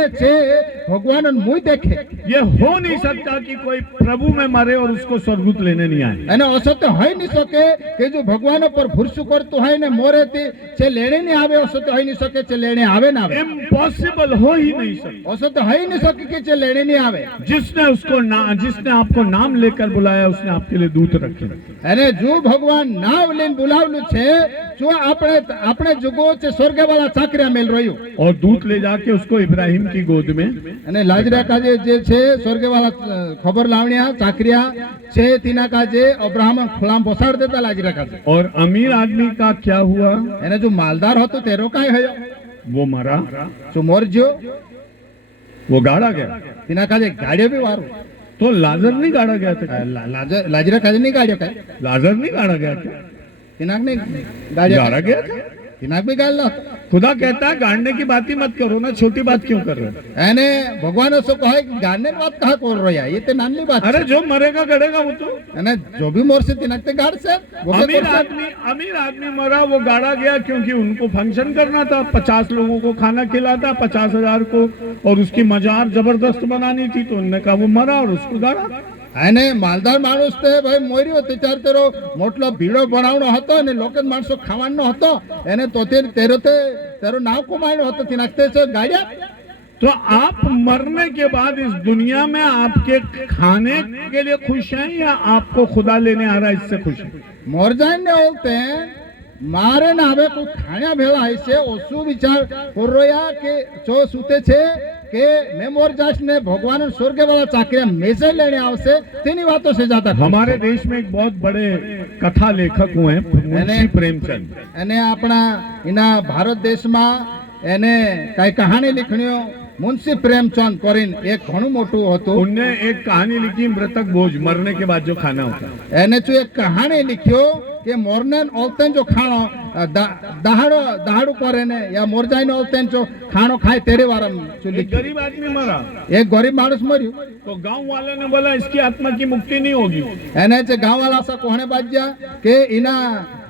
भगवान मुंह देखे। ये हो नहीं सकता कि कोई प्रभु में मरे और उसको स्वर्गदूत लेने नहीं आए। અને असत्य હોય नहीं सके कि जो भगवान पर भूरसु करतो है ने मोरे ते छे लेने नहीं आवे। असत्य હોય नहीं सके छे लेने आवे ना आवे। इम्पॉसिबल हो ही नहीं सकता। असत्य હોય नहीं सके कि छे लेने नहीं आवे। जिसने उसको जिसने आपको नाम लेकर बुलाया उसने आपके लिए दूत रखे। અને જો ભગવાન નામ લઈને બોલાવલું છે, જો આપણે જુગો છે સ્વર્ગવાળા ચાકરિયા મેલ રહ્યું, और दूत ले जाके उसको इब्राहिम की गोद में, અને લાજરા કાજે જે છે સ્વર્ગવાળા ખબર લાવણિયા ચાકરિયા છે તેના કાજે અબ્રાહમ ખોલામ પોસાડ દેતા લાજરા કાજે। और अमीर आदमी का क्या हुआ? એને જો માલદાર હતો તેરો કાય હયો, वो मरा, જો મોરજો वो गाड़ा गया। તેના કાજે ગાડ્યો બી વારો। तो लाजर नहीं गाड़ा गया था? લાજરા કાજે નહીં ગાડ્યો કાય, लाजर नहीं गाड़ा गया था? તેનાક નહીં ગાડ્યો, गाड़ा गया था। તેનાક બી ગાડલો। खुदा कहता है गाड़ने की बात ही मत करो ना, छोटी बात क्यों कर रहे हो? એને ભગવાન શું કહે કે ગાડને વાત કહા કોર રહ્યા, એ તે નાની વાત अरे जो मरेगा गड़ेगा वो तो। અને જો બી મોરસે તેનાક તે ગાડશે। अमीर आदमी मरा, वो गाड़ा गया क्योंकि उनको फंक्शन करना था, 50 लोगों को खाना खिलाता, 50,000 को, और उसकी मजार जबरदस्त बनानी थी, तो उन्होंने कहा वो मरा और उसको गाड़ा। અને માલદાર માણસ તે ભાઈ મોર્યો તે ચાર તેરો મોટલો ભીડો બનાવનો હતો અને લોકો માણસો ખાવાનો હતો, એને તો તેરો નાવ કમાયનો હતો, તે નાખતે છે ગાડ્યા। तो आप मरने के बाद इस दुनिया में आपके खाने के लिए खुश हैं या आपको खुदा लेने आ रहा है इससे खुश हैं? મોર જાઈને ઓલતે મારે ને હવે કોઈ ખાણ્યા ભેળા હોય છે ઓછું વિચાર કોરોયા કે જો સૂતે છે કે મેં મોર જાશ ને ભગવાન સ્વર્ગવાળા ચાકરિયા મેસે લેને આવશે તેની વાતો છે જાતા। हमारे देश में एक बहुत बड़े कथा लेखक हुए हैं, मुंशी प्रेमचंद। અને આપણા એના ભારત દેશમાં એને કઈ કહાની લીખણીઓ मुंशी प्रेमचंद करीन एक घणું મોટું હતું। उनने एक कहानी लिखी, मृतक भोज, मरने के बाद जो खाना होता है। એને જો એક કહાની लिख्यो કે મોરને ઓલતેન જો ખાણો દહાડો કરે ને યા મોર જાઈને ઓલતેન જો ખાણો ખાય તેરે વારમ જો एक लिख्यो। गरीब आदमी मरा, એક ગરીબ માણસ મર્યું, तो गांव वाले ने बोला इसकी आत्मा की मुक्ति नहीं होगी। એને જે ગામવાળા સા કોણે બાજ્યા કે ઇના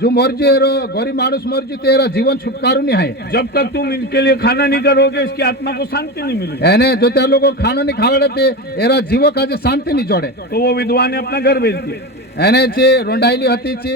જો મરજી એરો ગરીબ માણસ મરજી તેરા જીવન છુટકારો નહીં હે, जब तक तुम इनके लिए खाना नहीं करोगे इसकी आत्मा को शांति नहीं मिलेगी। એને જો તે લોકો ખાણો નહીં ખાવડે તે એરા જીવો કાજે શાંતિ નહીં જોડે। तो वो विधवा ने अपना घर बेच दिया, એને જે રોંડાયેલી હતી છે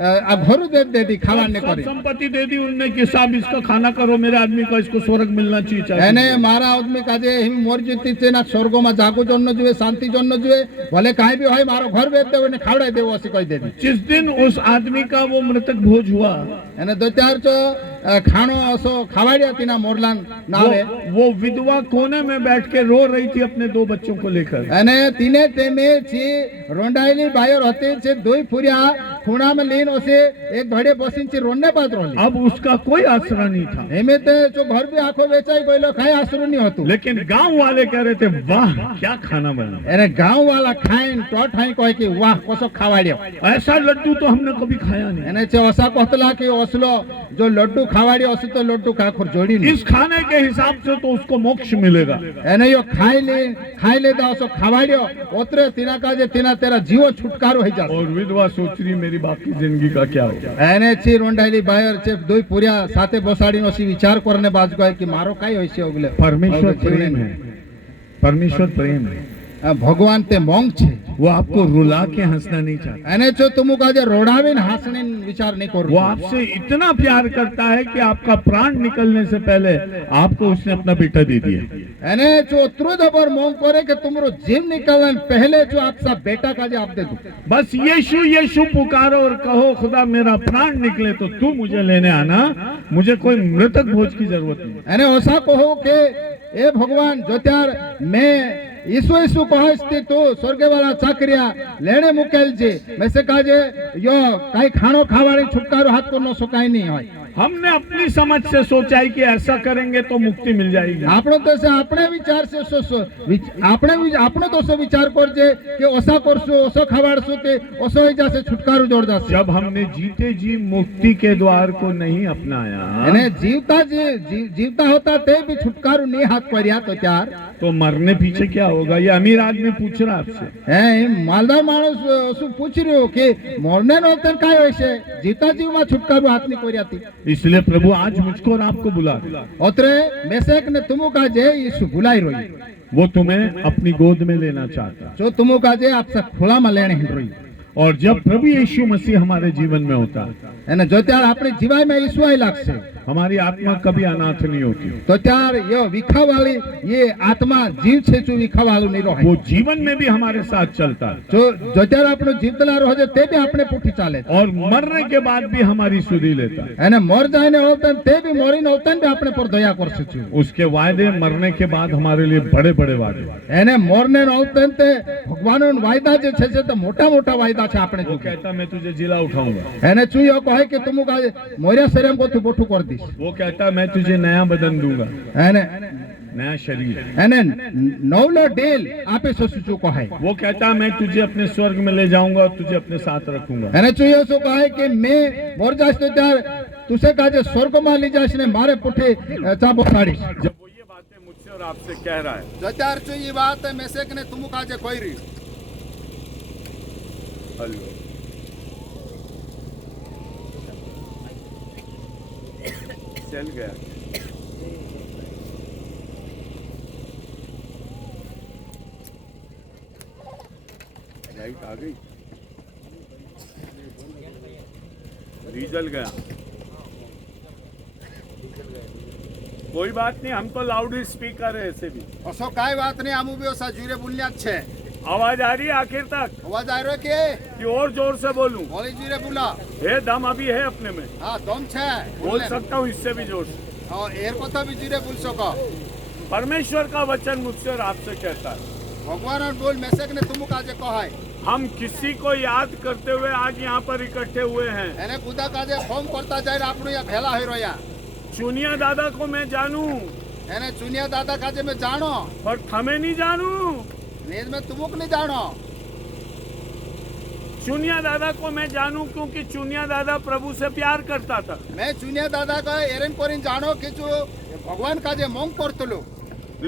આ ઘરું દે દેતી ખાવા ને सब કરી, संपत्ति दे दी उनने कि साहब इसका खाना करो, मेरे आदमी को इसको स्वर्ग मिलना चाहिए। એને મારા આદમી કાજે હિમ મોર જીતી છે ના સ્વર્ગમાં જાગો જન્નો જોઈએ, શાંતિ જન્નો જોઈએ, ભલે કાંઈ બી હોય મારો ઘર વેચ દેવો ને ખાવડાઈ દેવો અસી કહી દેતી। जिस दिन उस आदमी का वो मृतक भोज हुआ, એને દો ચાર ચો ખાણો અસો ખાવાડ્યા તેના મોરલાન નાવે, वो विधवा कोने में बैठ के रो रही थी अपने 2 बच्चों को लेकर। અને તીને તેમે છે રોંડાયેલી બાયર હતી છે દોઈ ફુર્યા ખૂણામાં લઈને ઓસે એક ભડે બસીન છે રોંડને પાત્ર રોલી। अब उसका कोई आसरा नहीं था, એમે તે જો ઘર બી આખો વેચાઈ ગયેલો, કાંઈ આશરો નહીં હતું। लेकिन गांव वाले कह रहे थे वाह क्या खाना बना, એને ગાંવ વાળા ખાઈને તો ઠાઈ કહે કે વાહ કોસો ખાવાડ્યો। ऐसा लड्डू तो हमने कभी खाया नहीं। એને છે ઓસા કહતલા કે ઓસલો જો લડ્ડુ ખાવાડ્યો હશે તો લડ્ડુ કાખર જોડી નહીં, इस खाने के हिसाब से तो उसको मोक्ष मिलेगा। એને યો ખાઈ લેતા ઓસો ખાવાડ્યો ઓતરે તેના કાજે તેના તેરા જીવો છુટકારો થઈ જશે। और विधवा सोच रही मेरी बाकी जिंदगी का क्या होगा। એને છે રોંડાયેલી બાયર છે દોઈ પૂર્યા સાથે બસાડીનો સી વિચાર કરને બાજ કહે કે મારો કાઈ હોય છે ઓગલે। परमेश्वर प्रेम है, परमेश्वर प्रेम है, ભગવાન તે મોંગ છે, वो आपको रुला के हंसना नहीं चाहता। એને જો તુમુ કાજે રોડાવીને હાસને વિચાર નહીં કરો। वो आपसे इतना प्यार करता है कि आपका प्राण निकलने से पहले आपको उसने अपना बेटा दे दिया। એને જો અતરો જબર મોંગ કરે કે તુમરો જીવ નિકલન પહેલે જો આપસા બેટા કાજે આપ દે દો। बस यीशु यीशु पुकारो और कहो खुदा मेरा प्राण निकले तो तू मुझे लेने आना, मुझे कोई मृतक भोज की जरूरत नहीं। એને ઓસા કહો કે એ ભગવાન જો ત્યાર મેં ઈસુ ઈસુ કહસ્તી તો સ્વર્ગવાળા ચાકરિયા લેણે મુકેલ છે, મેસે કાજે યો કાઈ ખાણો ખાવાડી છુટકારો હાથ કોનો સો કાઈ નહીં હોય। हमने अपनी समझ से सोचा है कि ऐसा करेंगे तो मुक्ति मिल जाएगी। આપણો તો આપણે વિચાર છે આપણો તો વિચાર કરજે કે ઓસા કરશું ઓસો ખવાડશું તે ઓસો થઈ જશે છુટકારો જોડ જશે। जब हमने जीते जी मुक्ति के द्वार को नहीं अपनाया, અને જીવતા હોતા તે બી છુટકારો નહીં હાથ કર્યા તો ત્યાર तो मरने पीछे क्या होगा? ये अमीर आदमी पूछ रहा है आपसे। હે માલદાર માણસ શું પૂછી રહ્યો કે મોરને નોતર કાય હોય છે, જીવતા જીવમાં છુટકારો હાથ ની કર્યાતી। इसलिए प्रभु आज मुझको और आपको बुला रहे हैं। ઓતરે મેસેક ને તુમુ કાજે ઈસુ ભૂલાઈ રોઈ, वो तुम्हें अपनी गोद में लेना चाहता है। જો તુમુ કાજે આપસા ખોળામાં લેણે હિન રોઈ। और जब प्रभु यीशु मसीह हमारे जीवन में होता है, અને જો ત્યારે આપણી જીવાયમાં ઈસુ આઈ લાગશે, हमारी आत्मा कभी अनाथ नहीं होती। તો ત્યાર એ વિખાવાળી એ આત્મા જીવ છે જો વિખાવાળું નહીં રહે वो जीवन में भी हमारे साथ चलता है જો જો ત્યારે આપણો જીવતલા રહે તે બી આપણે પૂઠી ચાલે और मरने के बाद भी हमारी सुधी लेता है। અને મોર જાય ને આવતા તે બી મોરીને આવતા બી આપણે પર દયા કરશે છે उसके वायदे मरने के बाद हमारे लिए बड़े बड़े वादे। એને મોરને આવતા તે ભગવાનનો વાયદા જે છે તે મોટા મોટા વાયદા છે આપણે वो જો कहता मैं तुझे जिला उठाऊंगा। એને ચુયો કહે કે તુમુ કાજે મોર્યા શરીર કો તું બોઠું કરી દીશ वो कहता मैं तुझे नया बदन दूंगा, એને नया शरीर। એને નવલો ડેલ આપે સસુચુ કહે वो कहता मैं तुझे अपने स्वर्ग में ले जाऊंगा और तुझे अपने साथ रखूंगा। એને ચુયો શું કહે કે મે મોર જાશ તો ત્યાર તુસે કાજે સ્વર્ગમાં લઈ જાશ ને મારે પૂઠે ચાબો પાડીશ। जब वो ये बातें मुझसे और आपसे कह रहा है જો ત્યાર ચુ ઈ વાત મેસેક ને તુમુ કાજે કોઈરી हेलो चल गया। लाइट आ गई, डीजल गया। कोई बात नहीं, हम तो लाउड स्पीकर है ऐसे भी। અસો કાઈ વાત નહીં આમુ બી ઓસા જુરે બોલ્યા જ છે आवाज आ रही है आखिर तक અવાજ આવ્યો કે कि और जोर से बोलूं? બોલી જુરે બોલા है दम अभी है अपने में, હા દમ છે बोल सकता हूँ इससे भी जोर से। એર কথা બી જુરે બોલ શકો परमेश्वर का वचन मुझसे और आपसे कहता है ભગવાન બોલ મેસેક ને તુમુ કાજે કહાય हम किसी को याद करते हुए आज यहाँ पर इकट्ठे हुए हैं। એને કુદા કાજે ફોન કરતા જાય આપણું યા ભેલા હોય રહ્યા चुनिया दादा को मैं जानूं એને ચુનિયા દાદા કાજે મેં જાણો पर थमे नहीं जानूं। નેજ મેં તુમુક નહીં જાણો चुनिया दादा को मैं जानूं क्योंकि चुनिया दादा प्रभु से प्यार करता था। મેં ચુનિયા દાદા કા એરેન કોરીન જાણો કે જો ભગવાન કાજે મોંગ કરતલો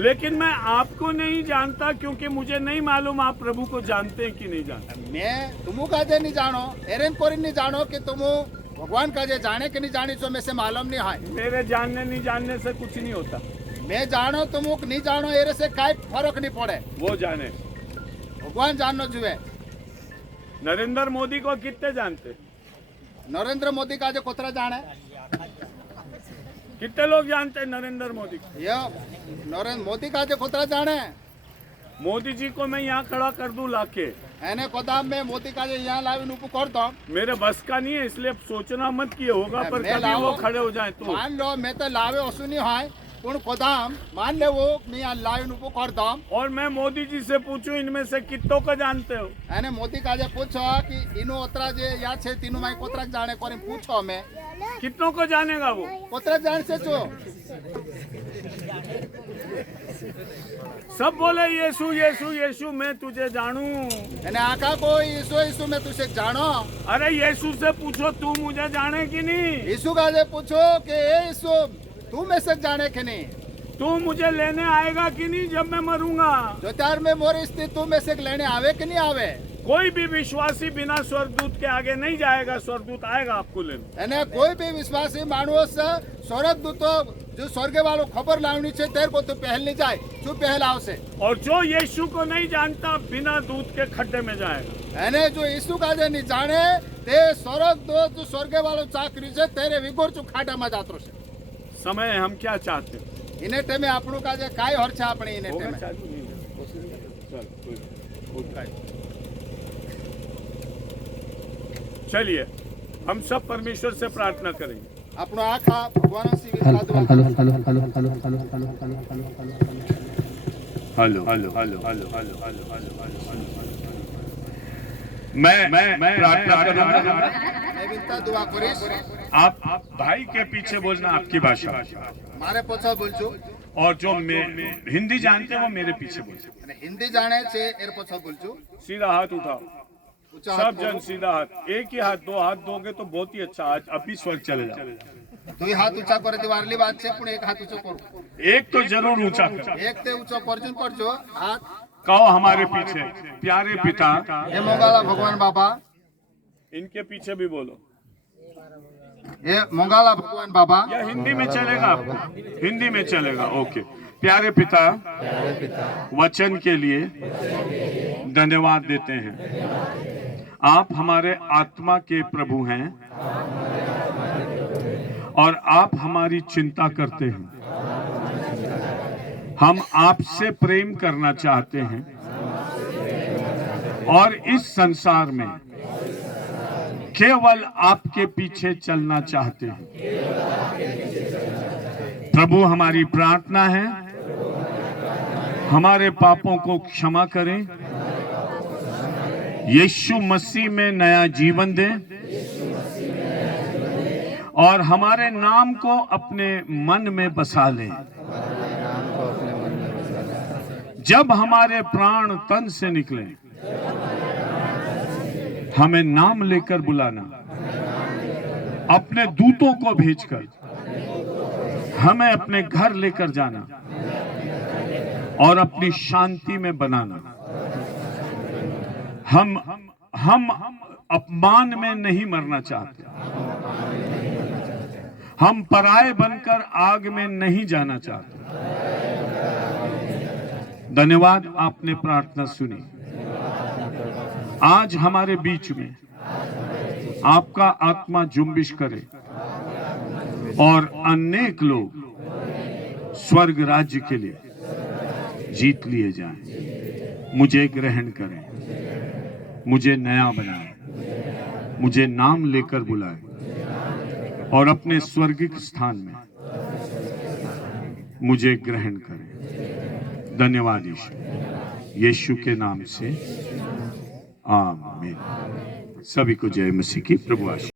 लेकिन मैं आपको नहीं जानता क्योंकि मुझे नहीं मालूम आप प्रभु को जानते हैं कि नहीं जानते। મેં તુમુ કાજે નહીં જાણો એરેન કોરીન નહીં જાણો કે તુમુ ભગવાન કાજે જાણે કે નહીં જાણી છો મેં से मालूम नहीं है मेरे जानने नहीं जानने से कुछ नहीं होता, मैं जानो तुमुक नहीं जानो एरे से काई फर्क नहीं पड़े वो जाने। भगवान जाननो जुए नरेंद्र मोदी को कितने जानते? नरेंद्र मोदी का जो कोतरा जाने कितने लोग जानते हैं नरेंद्र मोदी को? ये नरेंद्र मोदी का जो कोतरा जाने मोदी जी को मैं यहाँ खड़ा कर दूं लाके, एने कोदाम में मोदी का जो यहाँ लावी नुपु कर दो मेरे बस का नहीं है, इसलिए सोचना मत कि होगा, पर मैं कभी लाऊं। वो खड़े हो जाए तो। मान लो मैं तो लावे ओसु नहीं है पुण कोदाम मान ले वो मैं यहाँ लावी नुपु कर दो और मैं मोदी जी से पूछूं इनमें से कितनों को जानते हो? एने मोदी का जो पूछो कि इनो ओतरा जे या छे तीनों माई कोतरा जाने कोरी पूछो मैं कितनों को जानेगा वो? कोतरा जान से छो सब बोले यीशु यीशु यीशु मैं तुझे जानूं। एने आका को यीशु यीशु मैं तुझे जानो अरे यीशु से पूछो तू मुझे जाने कि नहीं? यीशु का जे पूछो कि ए यीशु तू में से जाने के नहीं तू मुझे लेने आएगा कि नहीं जब मैं मरूंगा? जो चार में मोर स्थित तू में से लेने आवे कि नहीं आवे कोई भी विश्वासी बिना स्वर्गदूत के आगे नहीं जाएगा, स्वर्गदूत आएगा आपको लेने। एने कोई भी विश्वासी मानुस स्वर्गदूत जो स्वर्ग वालों खबर लावनी छे तेर को तू पहल नहीं जाए तू पहल आवसे और जो यीशु को नहीं जानता बिना दूत के खड्डे में जाएगा। एने जो यीशु का जे नहीं जाने ते स्वर्गदूत जो स्वर्ग वालों चाकरी छे तेरे विगोर चु खाटा में जातो छे। समय हम क्या चाहते हैं? इने टेमे આપણું કાજે કાઈ હર છે આપણે ઇને ટેમે चलिए हम सब परमेश्वर से प्रार्थना करेंगे। આપણો આખા ભગવાન સિવાય સાધુ hello hello hello hello hello hello hello hello मैं प्रार्थना करूंगा, मैं विनता दुआ करीश आप भाई के पीछे बोलना आपकी भाषा, मारे पोछा बोलछु और जो मैं हिंदी जानते हैं वो मेरे पीछे बोलते। અને હિન્દી જાણે છે એર પોછા બોલछु सीधा हाथ उठाओ, ઊંચા सब હાથ जन सीधा हाथ, एक ही हाथ, दो हाथ दोगे तो बहुत ही अच्छा। आज अभी स्वर्ग चले जाओ। दुई हाथ ऊंचा करे दिवारली बात છે પણ એક હાથ ઊંચો કરું एक तो जरूर ऊंचा करो। એક તે ઊંચો કરજુન કરજો હાથ कहो हमारे पीछे प्यारे पिता, એ મોંગાલા ભગવાન બાપા इनके पीछे भी बोलो એ મોંગાલા ભગવાન બાપા या हिंदी में चलेगा आपको? हिंदी में चलेगा, ओके। प्यारे पिता, वचन के लिए धन्यवाद देते हैं। आप हमारे आत्मा के प्रभु हैं और आप हमारी चिंता करते हैं। हम आपसे प्रेम करना चाहते हैं और इस संसार में केवल आपके पीछे चलना चाहते हैं। प्रभु, हमारी प्रार्थना है, हमारे पापों को क्षमा करें, यीशु मसीह में नया जीवन दें और हमारे नाम को अपने मन में बसा लें। जब हमारे प्राण तन से निकलें, हमें नाम लेकर बुलाना, अपने दूतों को भेजकर हमें अपने घर लेकर जाना और अपनी शांति में बनाना। हम अपमान में नहीं मरना चाहते, हम पराये बनकर आग में नहीं जाना चाहते। धन्यवाद, आपने प्रार्थना सुनी। आज हमारे बीच में आपका आत्मा जुम्बिश करे और अनेक लोग स्वर्ग राज्य के लिए जीत लिए जाएं। मुझे ग्रहण करें, मुझे नया बनाएं, मुझे नाम लेकर बुलाएं और अपने स्वर्गिक स्थान में मुझे ग्रहण करें। धन्यवाद यीशु के नाम से, आमीन। सभी को जय मसीह की। प्रभु आशीष।